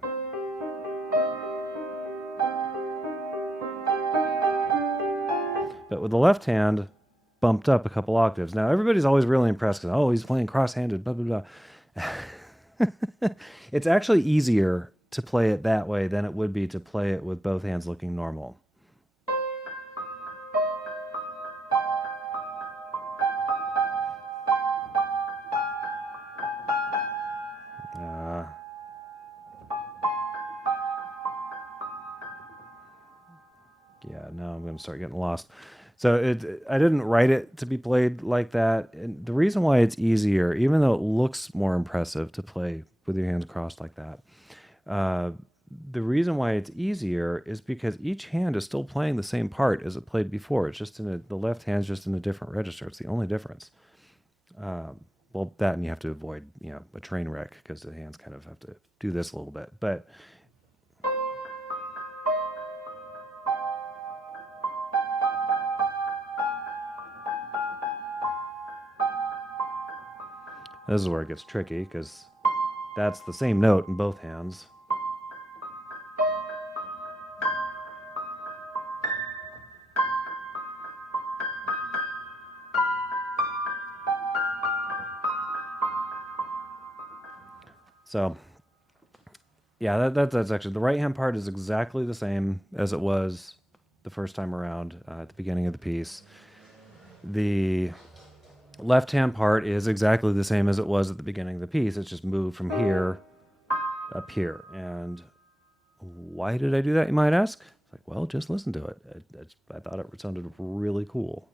But with the left hand bumped up a couple octaves. Now, everybody's always really impressed because, oh, he's playing cross-handed, blah, blah, blah. It's actually easier to play it that way than it would be to play it with both hands looking normal. Yeah, now I'm going to start getting lost. So I didn't write it to be played like that. And the reason why it's easier, even though it looks more impressive to play with your hands crossed like that, the reason why it's easier is because each hand is still playing the same part as it played before. It's just the left hand's just in a different register. It's the only difference. Well, that, and you have to avoid, a train wreck because the hands kind of have to do this a little bit. But this is where it gets tricky because that's the same note in both hands. So, yeah, that's actually, the right hand part is exactly the same as it was the first time around at the beginning of the piece. The left hand part is exactly the same as it was at the beginning of the piece. It's just moved from here up here. And why did I do that, you might ask? It's like, well, just listen to it. I thought it sounded really cool.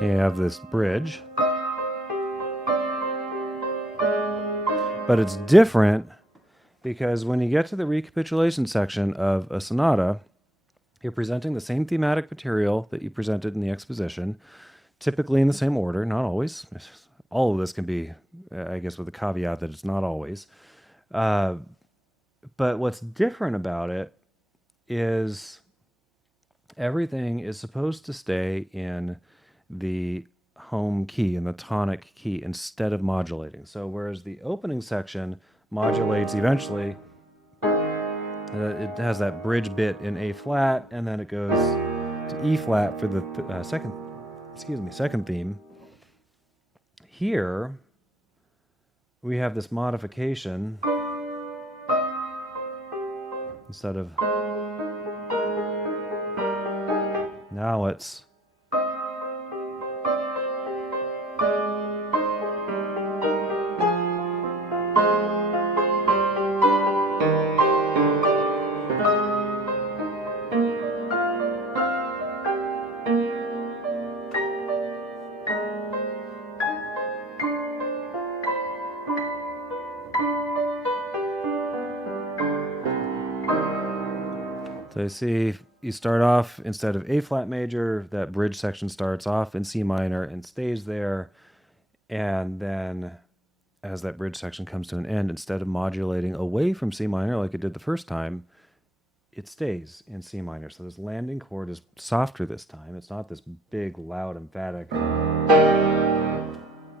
You have this bridge, but it's different because when you get to the recapitulation section of a sonata, you're presenting the same thematic material that you presented in the exposition, typically in the same order, not always. All of this can be, I guess, with the caveat that it's not always. But what's different about it is everything is supposed to stay in the home key, in the tonic key, instead of modulating. So whereas the opening section modulates eventually, it has that bridge bit in A flat, and then it goes to E flat for the second theme. Here, we have this modification. Instead of, now it's so you see, you start off, instead of A flat major, that bridge section starts off in C minor and stays there. And then as that bridge section comes to an end, instead of modulating away from C minor like it did the first time, it stays in C minor. So this landing chord is softer this time. It's not this big, loud, emphatic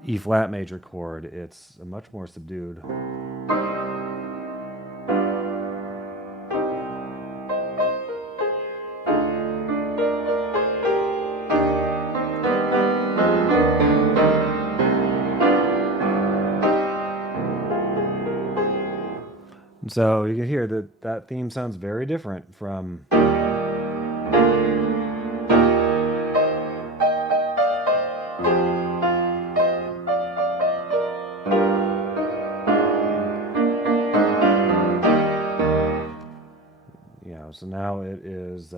E flat major chord. It's a much more subdued. So you can hear that theme sounds very different from so now it is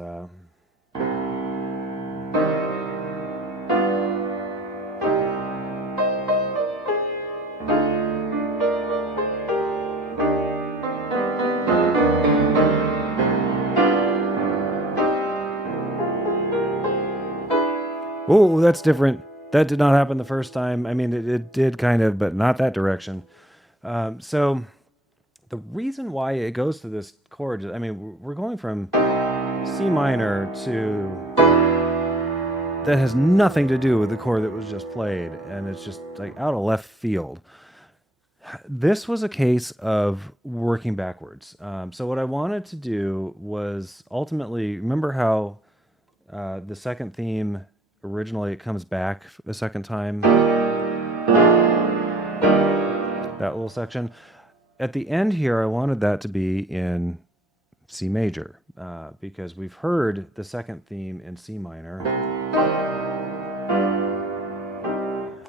Oh, that's different. That did not happen the first time. I mean, it did kind of, but not that direction. So the reason why it goes to this chord, I mean, we're going from C minor to that has nothing to do with the chord that was just played, and it's just like out of left field. This was a case of working backwards. So what I wanted to do was ultimately, remember how the second theme, originally it comes back a second time, that little section. At the end here, I wanted that to be in C major, because we've heard the second theme in C minor.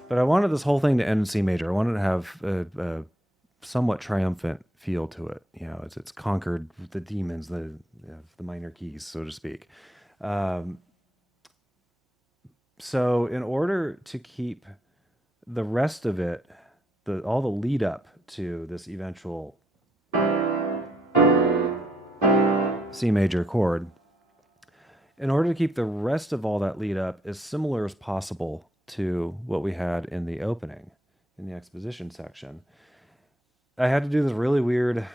But I wanted this whole thing to end in C major. I wanted to have a somewhat triumphant feel to it. You know, it's conquered the demons, the minor keys, so to speak. So in order to keep the rest of it, all the lead up to this eventual C major chord, in order to keep the rest of all that lead up as similar as possible to what we had in the opening, in the exposition section, I had to do this really weird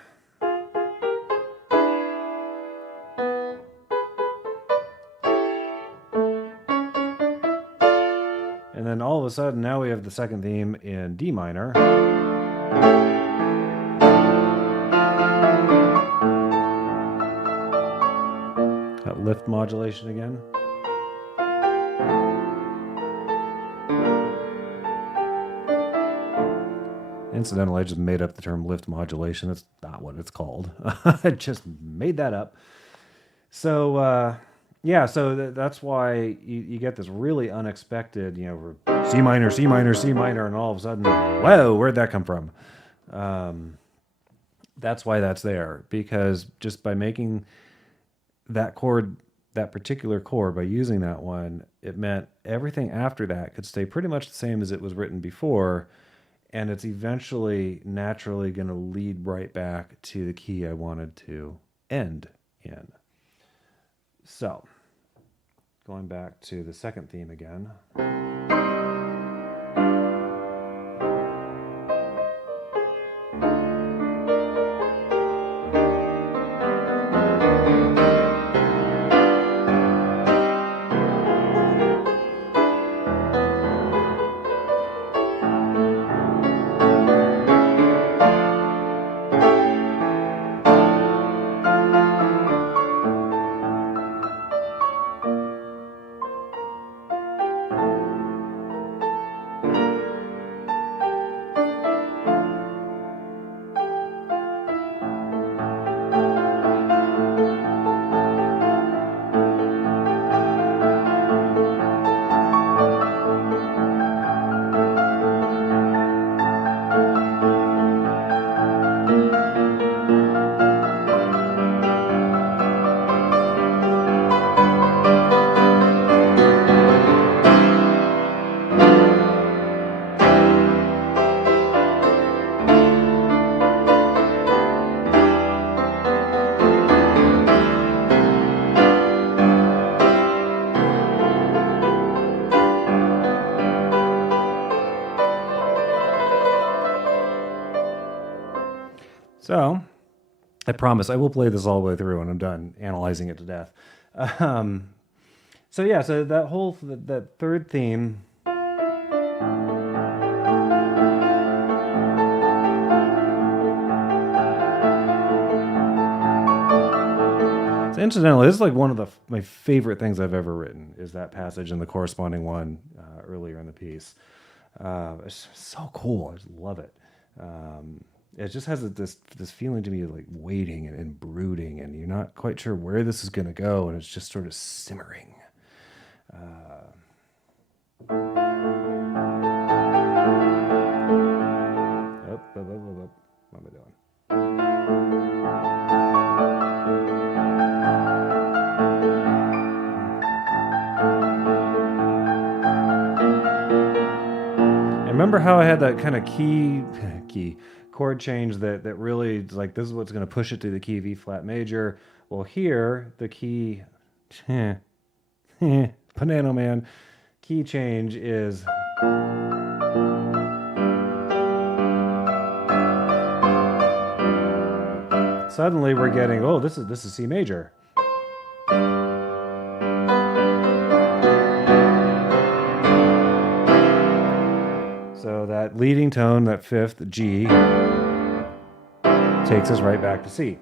and then all of a sudden now we have the second theme in D minor. That lift modulation again. Incidentally, I just made up the term lift modulation. That's not what it's called. I just made that up. So, yeah, so that's why you get this really unexpected, you know, C minor, C minor, C minor, and all of a sudden, whoa, where'd that come from? That's why that's there, because just by making that chord, that particular chord, by using that one, it meant everything after that could stay pretty much the same as it was written before, and it's eventually naturally going to lead right back to the key I wanted to end in. So, going back to the second theme again. So, I promise I will play this all the way through when I'm done analyzing it to death. So yeah, so that third theme. So incidentally, this is like one of my favorite things I've ever written, is that passage and the corresponding one earlier in the piece. It's so cool. I just love it. It just has this feeling to me of like waiting and brooding, and you're not quite sure where this is going to go, and it's just sort of simmering. What am I doing? remember how I had that kind of key chord change that really is like, this is what's going to push it to the key of E flat major. Well, here the key, Banana Man, key change is suddenly we're getting, oh, this is C major. So that leading tone, that fifth G, takes us right back to C.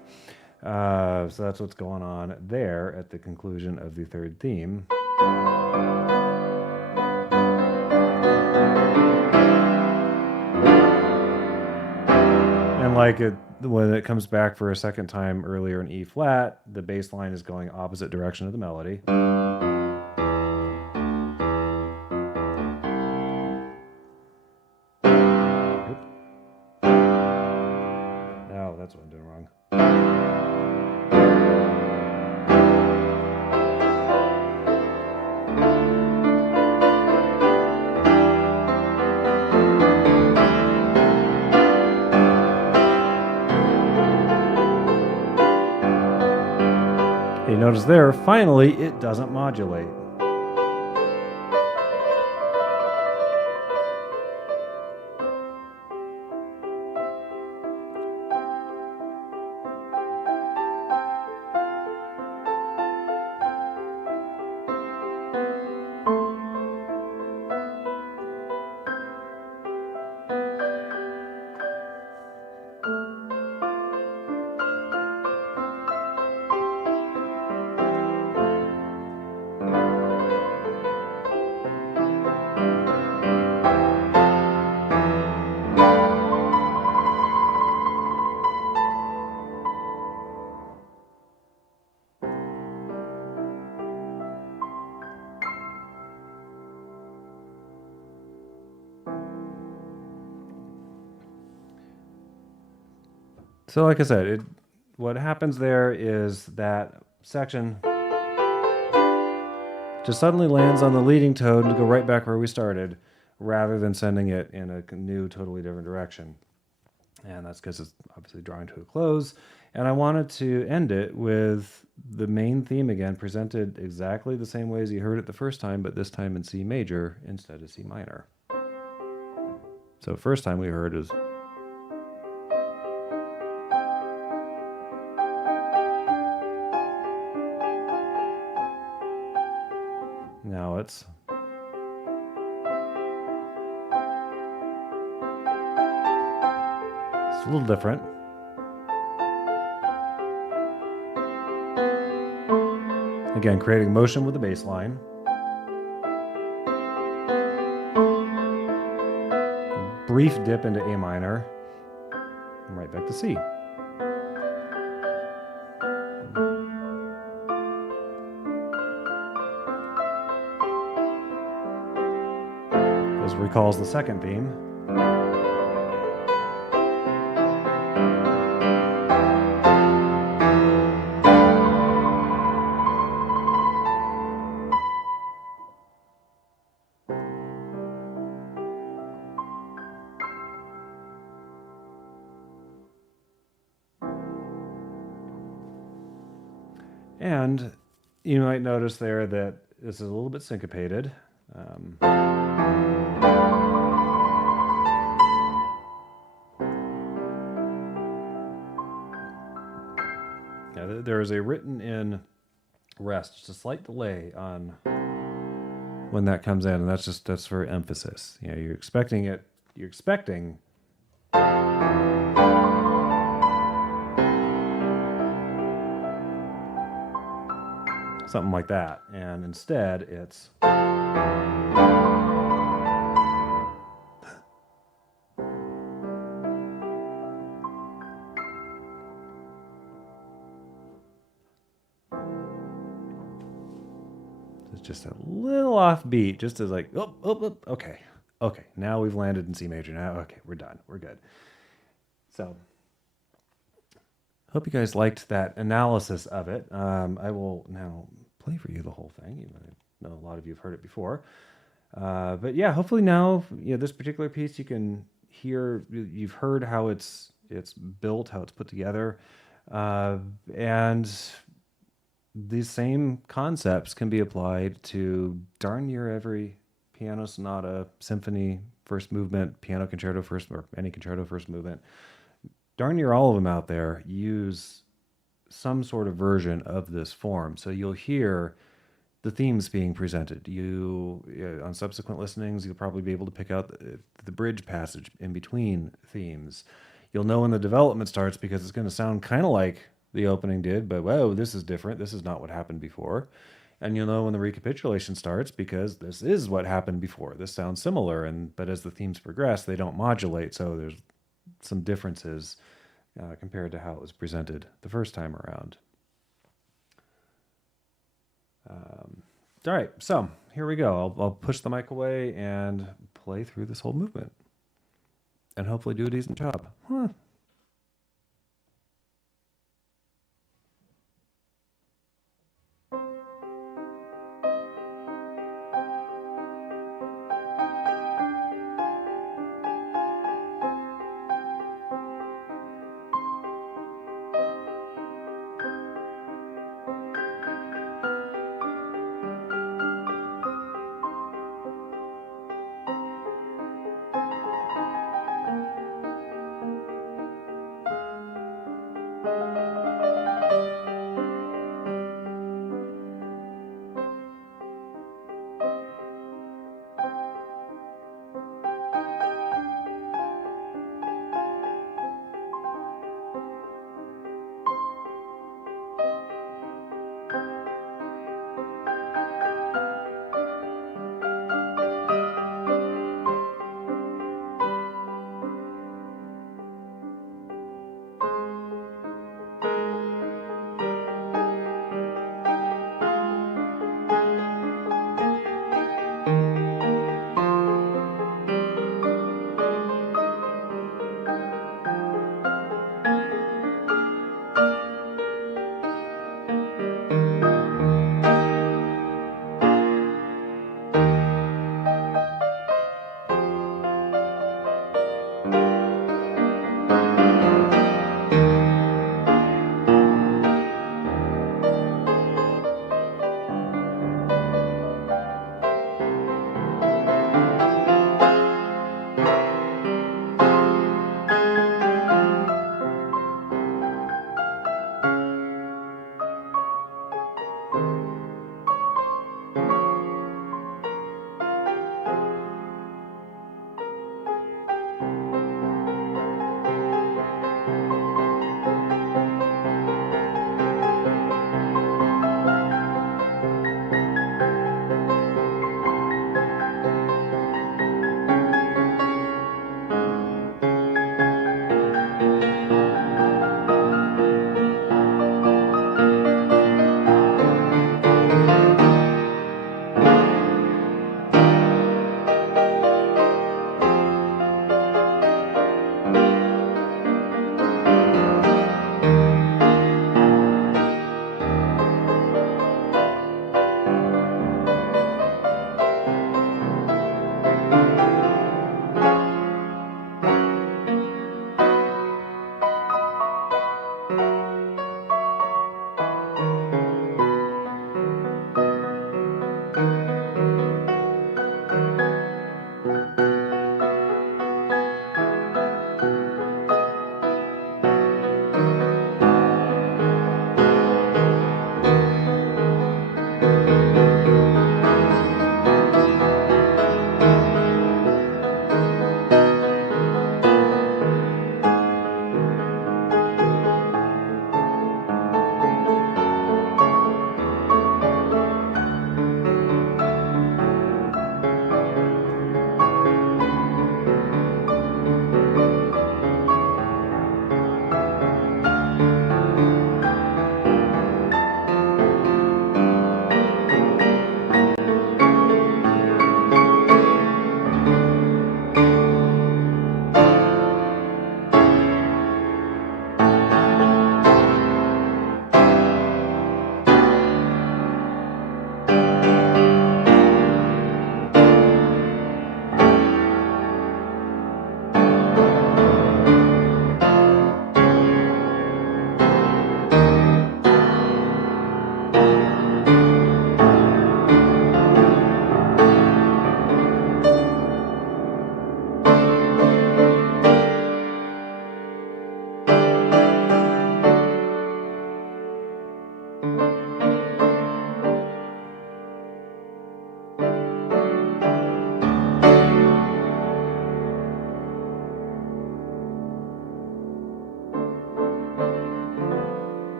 So that's what's going on there at the conclusion of the third theme. And like when it comes back for a second time earlier in E flat, the bass line is going opposite direction of the melody. That's what I'm doing wrong. You notice there, finally, it doesn't modulate. So like I said, what happens there is that section just suddenly lands on the leading tone to go right back where we started, rather than sending it in a new, totally different direction. And that's because it's obviously drawing to a close. And I wanted to end it with the main theme again, presented exactly the same way as you heard it the first time, but this time in C major instead of C minor. So first time we heard is... Now it's... It's a little different. Again, creating motion with the bass line. Brief dip into A minor. And right back to C. This recalls the second theme. And you might notice there that this is a little bit syncopated. There is a written in rest, just a slight delay on when that comes in, and that's for emphasis. You know, you're expecting something like that, and instead it's just a little offbeat, just as like, okay, now we've landed in C major. Now, okay, we're done. We're good. So, hope you guys liked that analysis of it. I will now play for you the whole thing. I know a lot of you have heard it before. But yeah, hopefully now, this particular piece you can hear, you've heard how it's built, how it's put together, uh, and these same concepts can be applied to darn near every piano sonata, symphony, first movement, piano concerto first, or any concerto first movement. Darn near all of them out there use some sort of version of this form. So you'll hear the themes being presented. On subsequent listenings, you'll probably be able to pick out the bridge passage in between themes. You'll know when the development starts because it's going to sound kind of like the opening did, but whoa, this is different. This is not what happened before. And you'll know when the recapitulation starts because this is what happened before. This sounds similar, but as the themes progress, they don't modulate. So there's some differences compared to how it was presented the first time around. All right, so here we go. I'll push the mic away and play through this whole movement and hopefully do a decent job.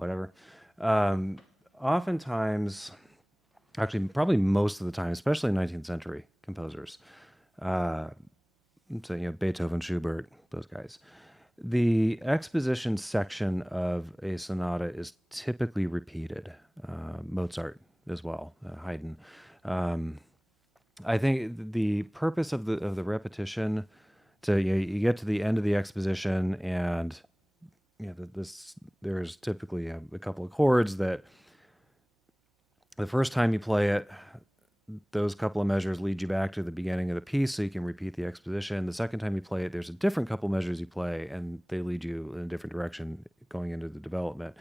Whatever. Um, Oftentimes, actually, probably most of the time, especially 19th century composers, uh, so Beethoven, Schubert, those guys. The exposition section of a sonata is typically repeated. Mozart as well, Haydn. Um, I think the purpose of the repetition to you get to the end of the exposition and this there's typically a couple of chords that the first time you play it, those couple of measures lead you back to the beginning of the piece so you can repeat the exposition. The second time you play it, there's a different couple measures you play and they lead you in a different direction going into the development.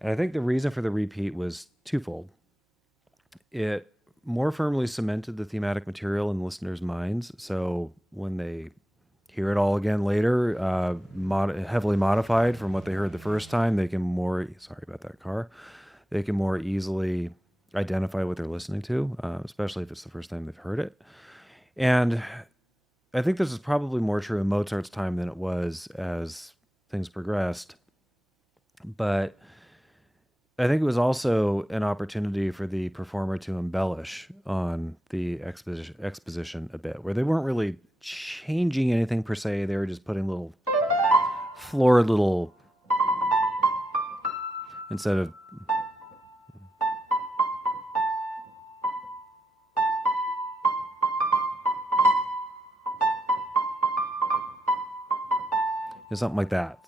And I think the reason for the repeat was twofold. It more firmly cemented the thematic material in listeners' minds. So when they hear it all again later, heavily modified from what they heard the first time, they can sorry about that car, they can more easily identify what they're listening to, especially if it's the first time they've heard it. And I think this is probably more true in Mozart's time than it was as things progressed. But I think it was also an opportunity for the performer to embellish on the exposition a bit, where they weren't really changing anything per se. They were just putting little florid little, instead of something like that.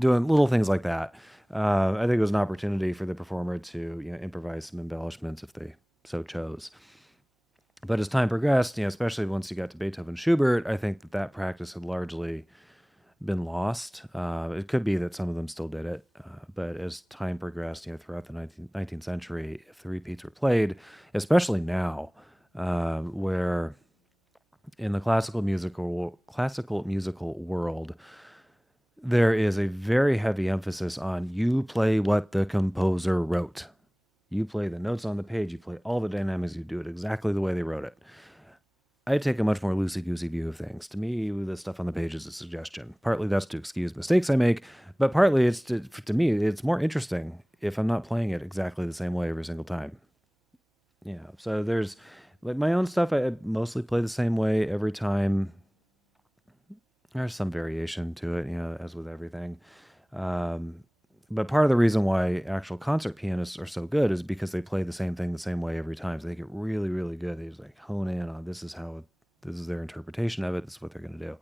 Doing little things like that. I think it was an opportunity for the performer to improvise some embellishments if they so chose. But as time progressed, especially once you got to Beethoven, Schubert, I think that practice had largely been lost. It could be that some of them still did it, but as time progressed, throughout the 19th century, if the repeats were played, especially now, where in the classical musical world, there is a very heavy emphasis on you play what the composer wrote. You play the notes on the page, you play all the dynamics, you do it exactly the way they wrote it. I take a much more loosey-goosey view of things. To me, the stuff on the page is a suggestion. Partly that's to excuse mistakes I make, but partly it's to me, it's more interesting if I'm not playing it exactly the same way every single time. So there's, like, my own stuff, I mostly play the same way every time. There's some variation to it, as with everything. But part of the reason why actual concert pianists are so good is because they play the same thing the same way every time. So they get really, really good. They just hone in on this is their interpretation of it. This is what they're going to do.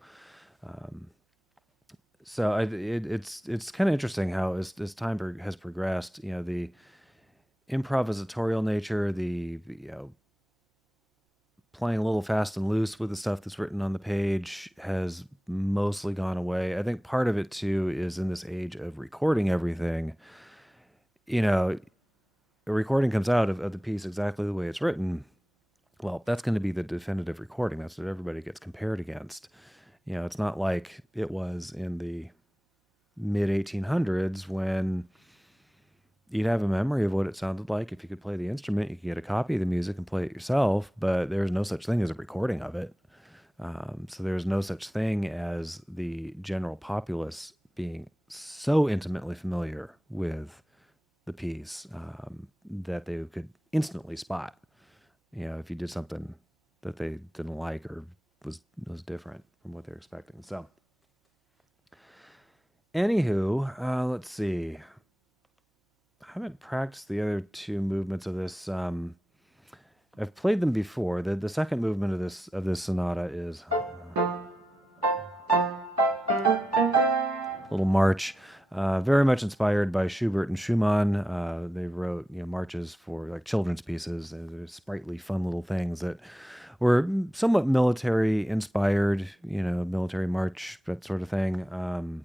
So it's kind of interesting how as time has progressed, the improvisatorial nature, the playing a little fast and loose with the stuff that's written on the page has mostly gone away. I think part of it too is in this age of recording everything, a recording comes out of the piece exactly the way it's written. Well, that's going to be the definitive recording. That's what everybody gets compared against. It's not like it was in the mid 1800s when you'd have a memory of what it sounded like. If you could play the instrument, you could get a copy of the music and play it yourself, but there's no such thing as a recording of it. So there's no such thing as the general populace being so intimately familiar with the piece that they could instantly spot, if you did something that they didn't like or was different from what they're expecting. So, anywho, let's see. I haven't practiced the other two movements of this. I've played them before. The second movement of this sonata is little march, very much inspired by Schubert and Schumann. They wrote marches for like children's pieces. They're sprightly, fun little things that were somewhat military inspired. Military march, that sort of thing,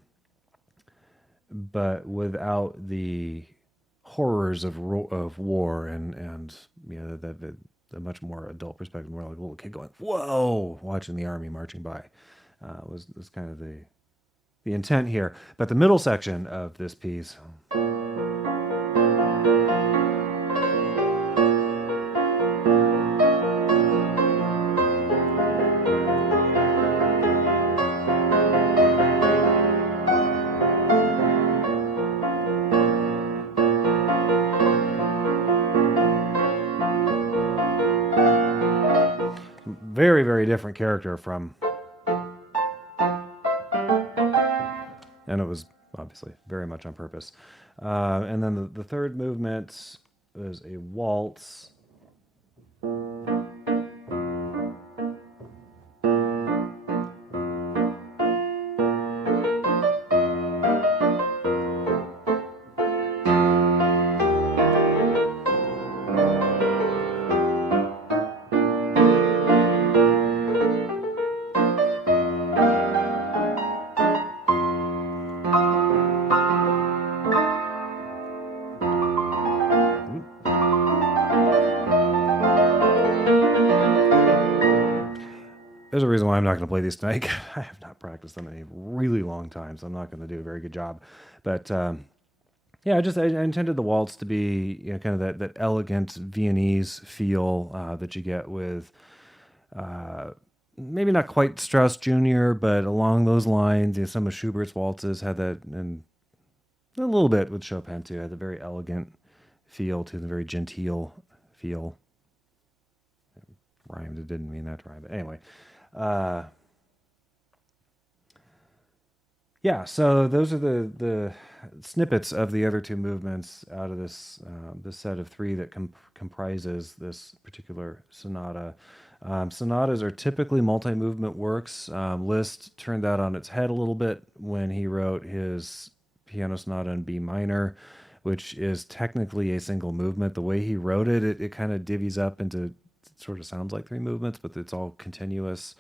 but without the horrors of war and the much more adult perspective, more like a little kid going whoa, watching the army marching by, was kind of the intent here. But the middle section of this piece very, very different character from, and it was obviously very much on purpose. And then the third movement is a waltz. There's a reason why I'm not going to play these tonight. I have not practiced them in a really long time, so I'm not going to do a very good job. But I intended the waltz to be kind of that elegant Viennese feel that you get with maybe not quite Strauss Jr., but along those lines. Some of Schubert's waltzes had that, and a little bit with Chopin too. Had the very elegant feel to the very genteel feel. It rhymed. It didn't mean that to rhyme, but anyway. So those are the snippets of the other two movements out of this set of three that comprises this particular sonata. Sonatas are typically multi-movement works. Liszt turned that on its head a little bit when he wrote his piano sonata in B minor, which is technically a single movement. The way he wrote it, it kind of divvies up into, it sort of sounds like three movements, but it's all continuous.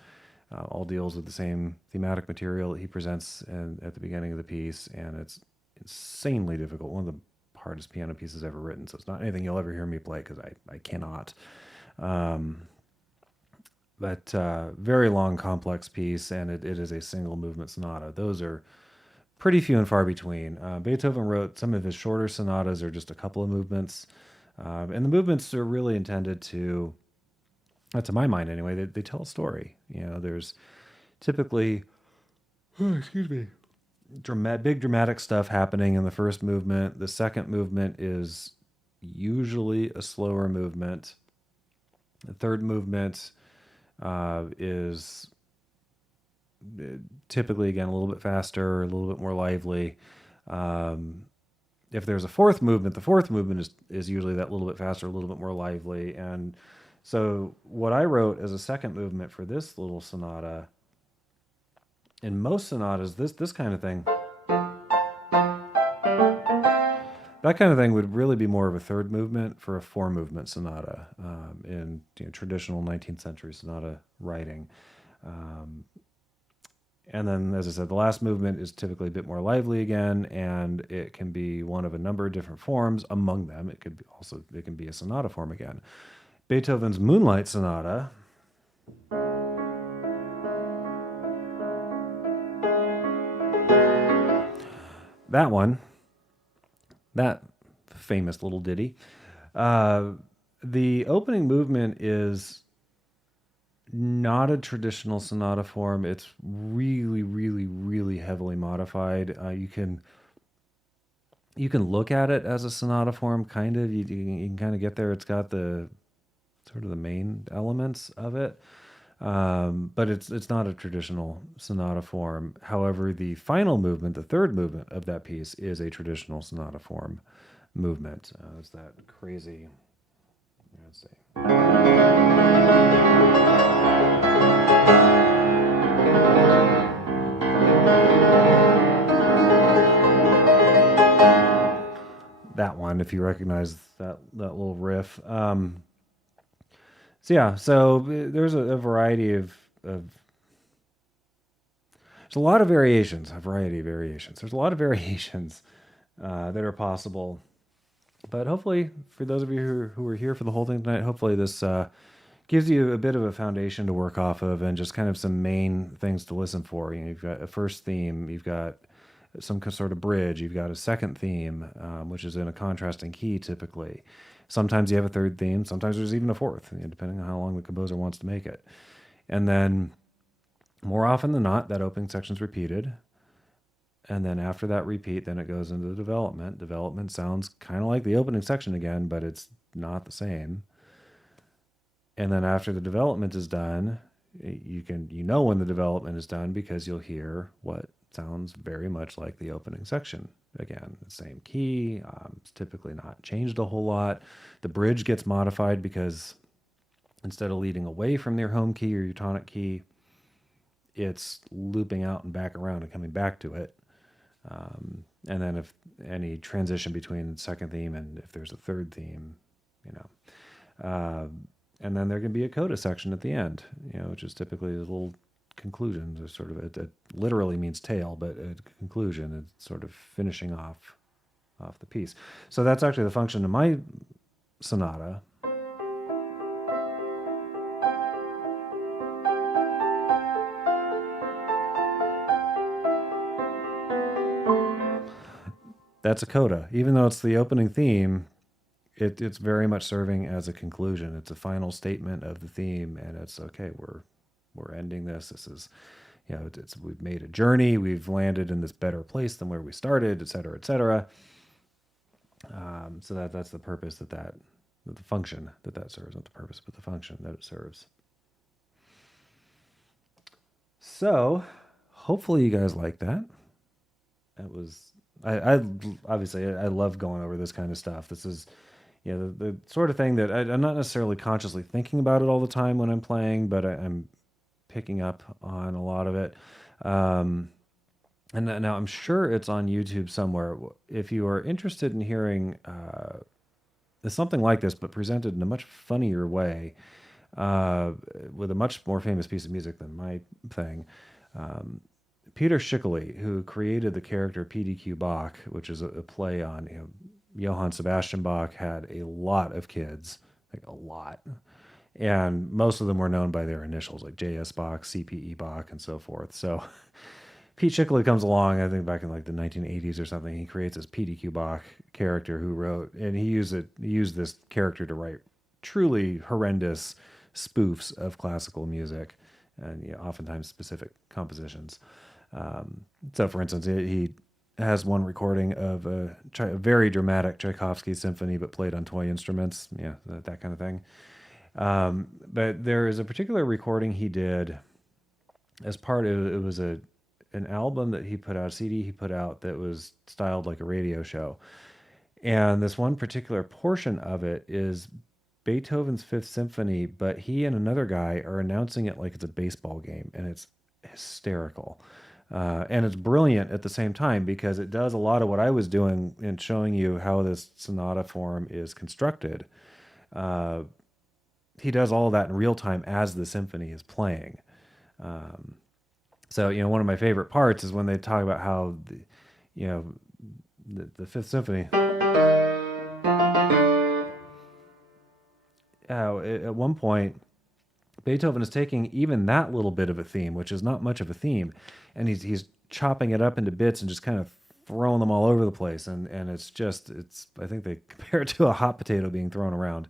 All deals with the same thematic material that he presents at the beginning of the piece, and it's insanely difficult. One of the hardest piano pieces ever written, so it's not anything you'll ever hear me play because I cannot. But very long, complex piece, and it is a single movement sonata. Those are pretty few and far between. Beethoven wrote some of his shorter sonatas are just a couple of movements, and the movements are really intended to my mind anyway, they tell a story. There's typically, big dramatic stuff happening in the first movement. The second movement is usually a slower movement. The third movement is typically, again, a little bit faster, a little bit more lively. If there's a fourth movement, the fourth movement is usually that little bit faster, a little bit more lively. And so what I wrote as a second movement for this little sonata, in most sonatas, this kind of thing, that kind of thing would really be more of a third movement for a four-movement sonata in traditional 19th century sonata writing. And then, as I said, the last movement is typically a bit more lively again, and it can be one of a number of different forms. Among them, it can be a sonata form again. Beethoven's Moonlight Sonata that famous little ditty, the opening movement is not a traditional sonata form. It's really, really, really heavily modified. You can You can look at it as a sonata form, kind of. You can kind of get there. It's got the sort of the main elements of it, but it's not a traditional sonata form. However, the final movement, the third movement of that piece, is a traditional sonata form movement. It's that crazy. Let's see. That one, if you recognize that little riff. There's a variety of there's a lot of variations, a variety of variations. There's a lot of variations that are possible. But hopefully, for those of you who are here for the whole thing tonight, hopefully this gives you a bit of a foundation to work off of and just kind of some main things to listen for. You know, you've got a first theme, you've got some sort of bridge, you've got a second theme, which is in a contrasting key typically. Sometimes you have a third theme, sometimes there's even a fourth, depending on how long the composer wants to make it. And then more often than not, that opening section's repeated. And then after that repeat, then it goes into the development. Development sounds kind of like the opening section again, but it's not the same. And then after the development is done, you know when the development is done because you'll hear what sounds very much like the opening section. Again, the same key. It's typically not changed a whole lot. The bridge gets modified because instead of leading away from your home key or your tonic key, it's looping out and back around and coming back to it. And then if any transition between second theme and if there's a third theme, and then there can be a coda section at the end, which is typically a little conclusion. There's sort of it literally means tail, but a conclusion. It's sort of finishing off the piece. So that's actually the function of my sonata. That's a coda. Even though it's the opening theme, it's very much serving as a conclusion. It's a final statement of the theme, and it's okay. We're ending this. This is, we've made a journey. We've landed in this better place than where we started, et cetera, et cetera. So that's the purpose the function that serves, not the purpose, but the function that it serves. So hopefully you guys like that. That was. I obviously I love going over this kind of stuff. This is, the sort of thing that I'm not necessarily consciously thinking about it all the time when I'm playing, but I'm picking up on a lot of it. And now I'm sure it's on YouTube somewhere. If you are interested in hearing something like this, but presented in a much funnier way, with a much more famous piece of music than my thing. Peter Schickele, who created the character PDQ Bach, which is a play on Johann Sebastian Bach, had a lot of kids, like a lot. And most of them were known by their initials, like J.S. Bach, C.P.E. Bach, and so forth. So Pete Schickele comes along, I think back in like the 1980s or something. He creates this PDQ Bach character who wrote, and he used this character to write truly horrendous spoofs of classical music and oftentimes specific compositions. So, for instance, he has one recording of a very dramatic Tchaikovsky symphony, but played on toy instruments, that kind of thing. But there is a particular recording he did as part of it was an album that he put out, a CD he put out that was styled like a radio show. And this one particular portion of it is Beethoven's Fifth Symphony, but he and another guy are announcing it like it's a baseball game, and it's hysterical. And it's brilliant at the same time because it does a lot of what I was doing in showing you how this sonata form is constructed. He does all of that in real time as the symphony is playing. So one of my favorite parts is when they talk about how the Fifth Symphony. At one point, Beethoven is taking even that little bit of a theme, which is not much of a theme, and he's chopping it up into bits and just kind of throwing them all over the place. And it's I think they compare it to a hot potato being thrown around.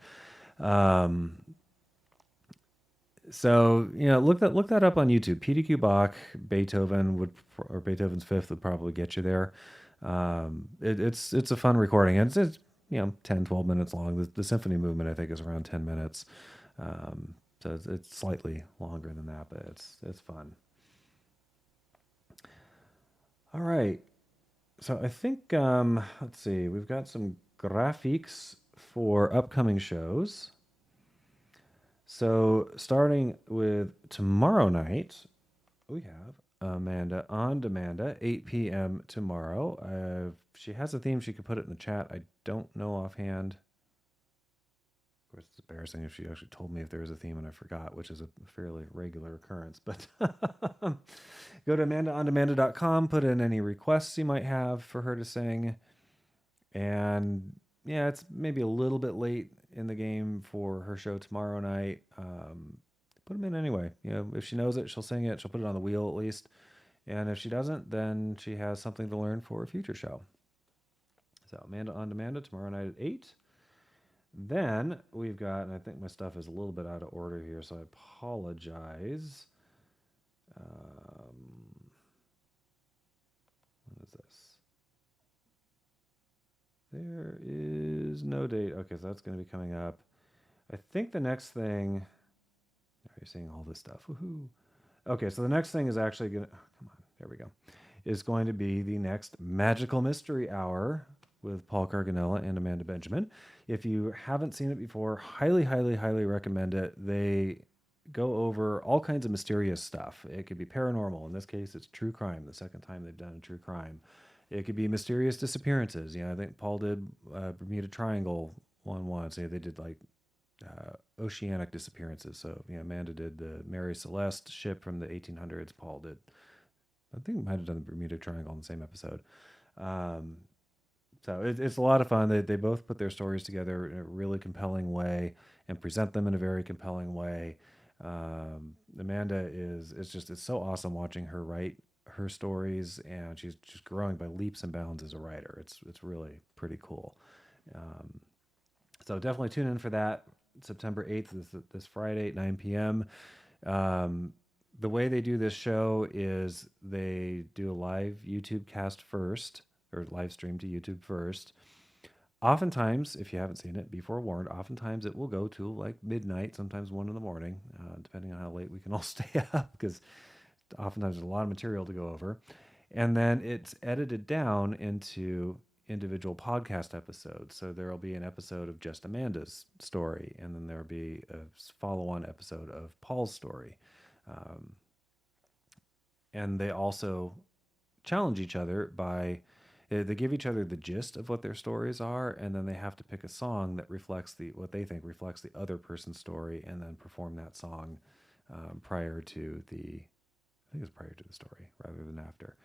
So look that up on YouTube. PDQ Bach, Beethoven's Fifth would probably get you there. It's a fun recording. It's 10, 12 minutes long. The symphony movement I think is around 10 minutes. So it's slightly longer than that, but it's fun. All right. So I think let's see. We've got some graphics for upcoming shows. So starting with tomorrow night, we have Amanda on Demand, 8 p.m. tomorrow. She has a theme. She could put it in the chat. I don't know offhand. Of course, it's embarrassing if she actually told me if there was a theme and I forgot, which is a fairly regular occurrence. But go to amandaondemanda.com, put in any requests you might have for her to sing. And yeah, it's maybe a little bit late in the game for her show tomorrow night. Put them in anyway. If she knows it, she'll sing it. She'll put it on the wheel at least. And if she doesn't, then she has something to learn for a future show. So Amanda on Demand tomorrow night at 8. Then we've got, and I think my stuff is a little bit out of order here, so I apologize. What is this? There is no date. Okay, so that's going to be coming up. I think the next thing, you're seeing all this stuff. Woohoo. Okay, so the next thing is actually going to, come on, there we go, is going to be the next Magical Mystery Hour with Paul Carganella and Amanda Benjamin. If you haven't seen it before, highly, highly, highly recommend it. They go over all kinds of mysterious stuff. It could be paranormal. In this case, it's true crime, the second time they've done true crime. It could be mysterious disappearances. I think Paul did Bermuda Triangle one once. They did like oceanic disappearances. So Amanda did the Mary Celeste ship from the 1800s. Paul did, I think he might have done the Bermuda Triangle in the same episode. So it's a lot of fun. They both put their stories together in a really compelling way and present them in a very compelling way. Amanda it's so awesome watching her write her stories, and she's just growing by leaps and bounds as a writer. It's really pretty cool. So definitely tune in for that. September 8th, this Friday at 9 p.m. The way they do this show is they do a live YouTube cast first, or live stream to YouTube first. Oftentimes, if you haven't seen it, be forewarned, oftentimes it will go to like midnight, sometimes 1 a.m, depending on how late we can all stay up, because oftentimes there's a lot of material to go over. And then it's edited down into individual podcast episodes. So there will be an episode of just Amanda's story, and then there'll be a follow-on episode of Paul's story. And they also challenge each other by, they give each other the gist of what their stories are, and then they have to pick a song that reflects what they think reflects the other person's story, and then perform that song prior to the story rather than after.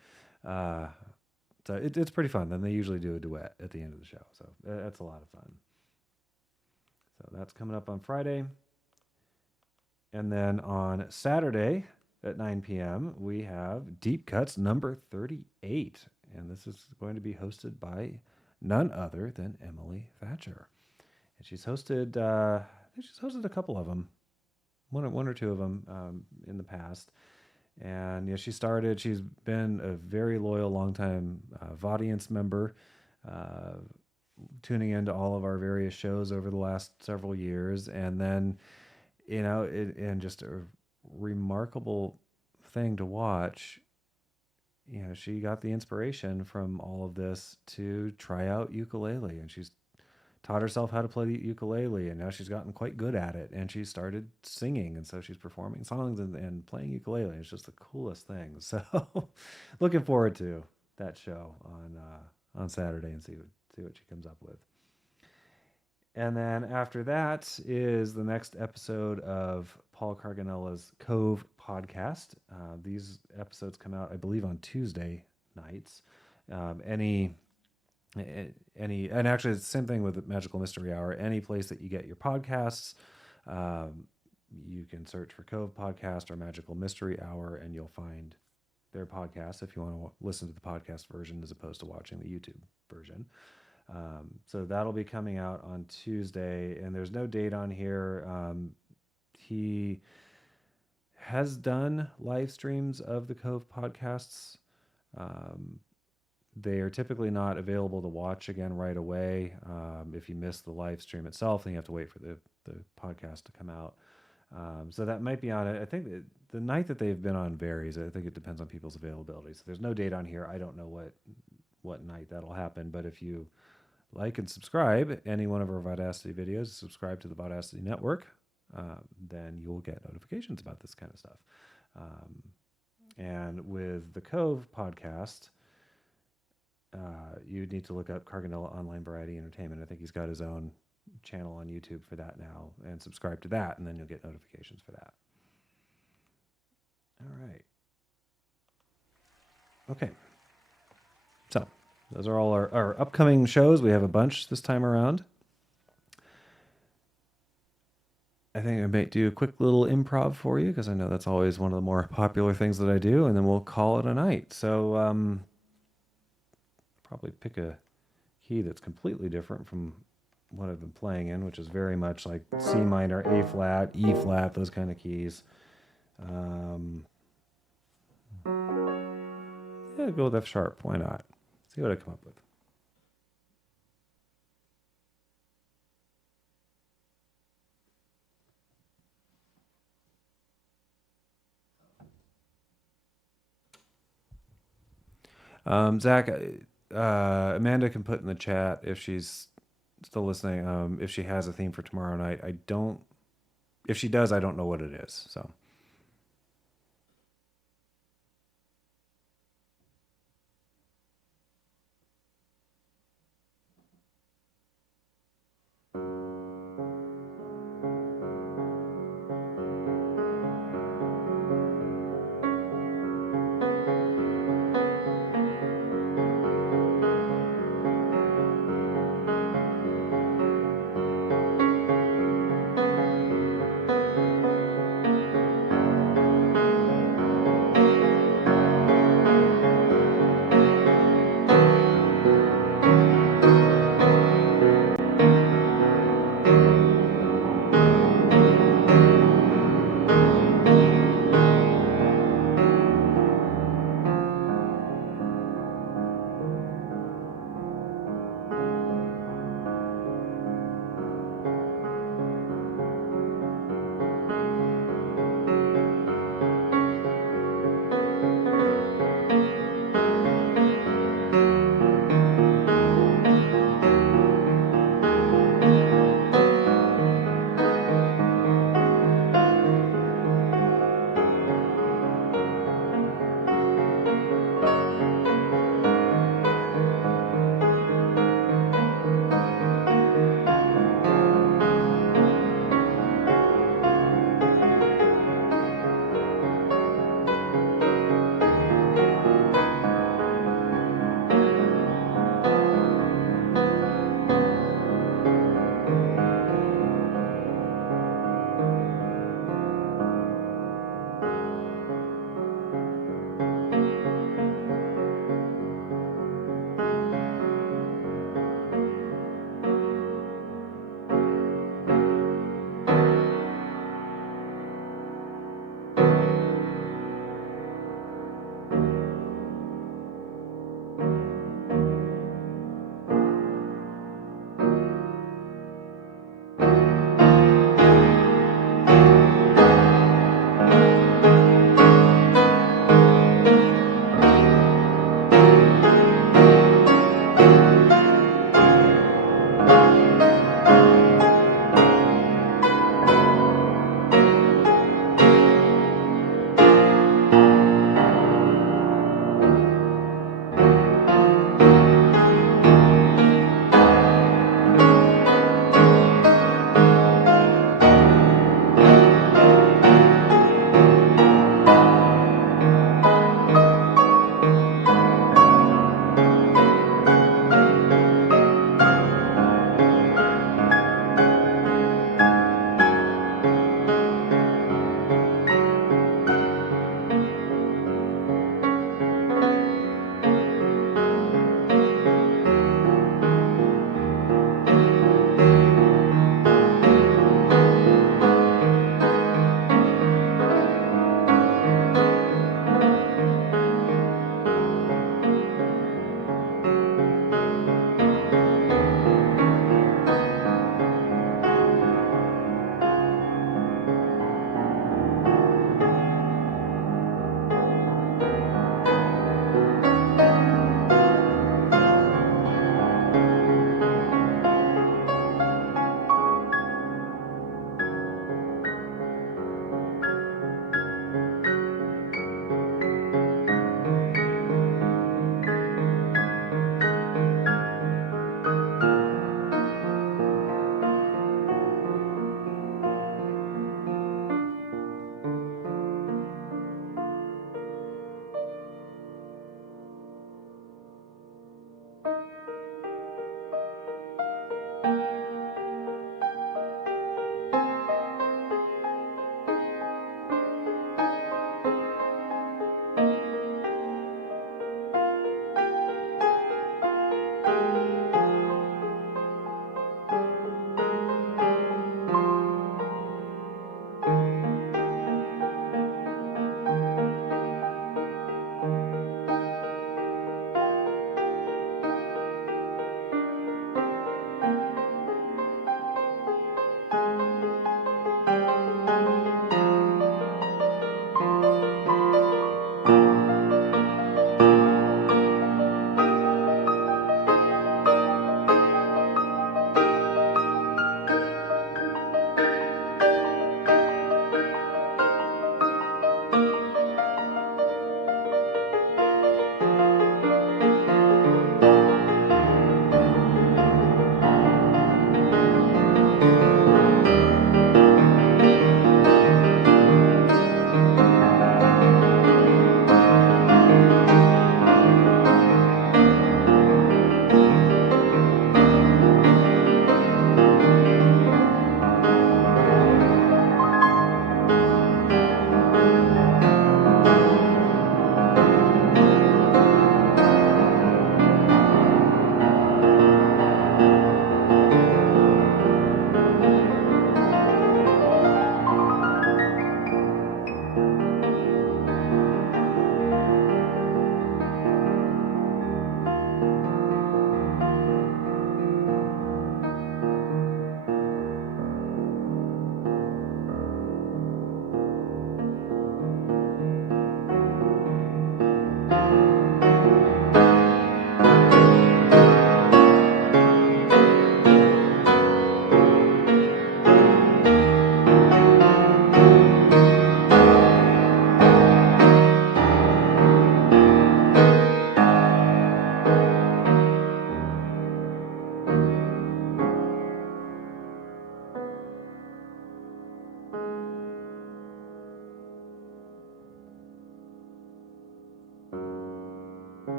So it's pretty fun. Then they usually do a duet at the end of the show, so that's a lot of fun. So that's coming up on Friday. And then on Saturday at 9 p.m., we have Deep Cuts number 38. And this is going to be hosted by none other than Emily Thatcher. And she's hosted, I think she's hosted a couple of them, one or two of them in the past. And she's been a very loyal, longtime Vaudience member, tuning into all of our various shows over the last several years. And then, and just a remarkable thing to watch, she got the inspiration from all of this to try out ukulele, and she's taught herself how to play the ukulele, and now she's gotten quite good at it, and she started singing, and so she's performing songs and playing ukulele. It's just the coolest thing. So looking forward to that show on Saturday and see what she comes up with. And then after that is the next episode of Paul Carganella's Cove podcast. These episodes come out, I believe, on Tuesday nights. And actually it's the same thing with the Magical Mystery Hour. Any place that you get your podcasts, you can search for Cove Podcast or Magical Mystery Hour, and you'll find their podcast if you want to listen to the podcast version as opposed to watching the YouTube version. So that'll be coming out on Tuesday, and there's no date on here. He has done live streams of the Cove podcasts, They are typically not available to watch again right away. If you miss the live stream itself, then you have to wait for the podcast to come out. So that might be on it. I think the night that they've been on varies. I think it depends on people's availability. So there's no date on here. I don't know what night that'll happen. But if you like and subscribe any one of our Vaudacity videos, subscribe to the Vaudacity network, then you'll get notifications about this kind of stuff. And with the Cove podcast, you need to look up Carganella Online Variety Entertainment. I think he's got his own channel on YouTube for that now, and subscribe to that, and then you'll get notifications for that. All right. Okay. So those are all our upcoming shows. We have a bunch this time around. I think I might do a quick little improv for you, because I know that's always one of the more popular things that I do, and then we'll call it a night. So probably pick a key that's completely different from what I've been playing in, which is very much like C minor, A flat, E flat, those kind of keys. Yeah, go with F sharp. Why not? See what I come up with. Zach, Amanda can put in the chat if she's still listening. If she has a theme for tomorrow night, I don't. If she does, I don't know what it is. So.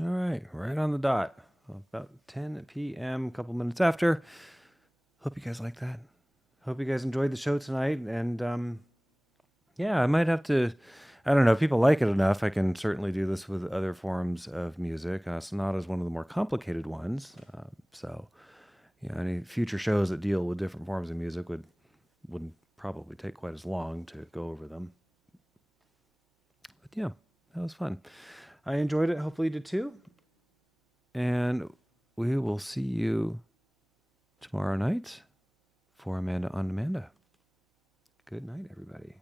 All right on the dot. About 10 p.m., a couple minutes after. Hope you guys like that. Hope you guys enjoyed the show tonight. And yeah, I might have to, I don't know, if people like it enough, I can certainly do this with other forms of music. Sonata is one of the more complicated ones. So, any future shows that deal with different forms of music wouldn't probably take quite as long to go over them. But yeah, that was fun. I enjoyed it. Hopefully you did too. And we will see you tomorrow night for Amanda on Amanda. Good night, everybody.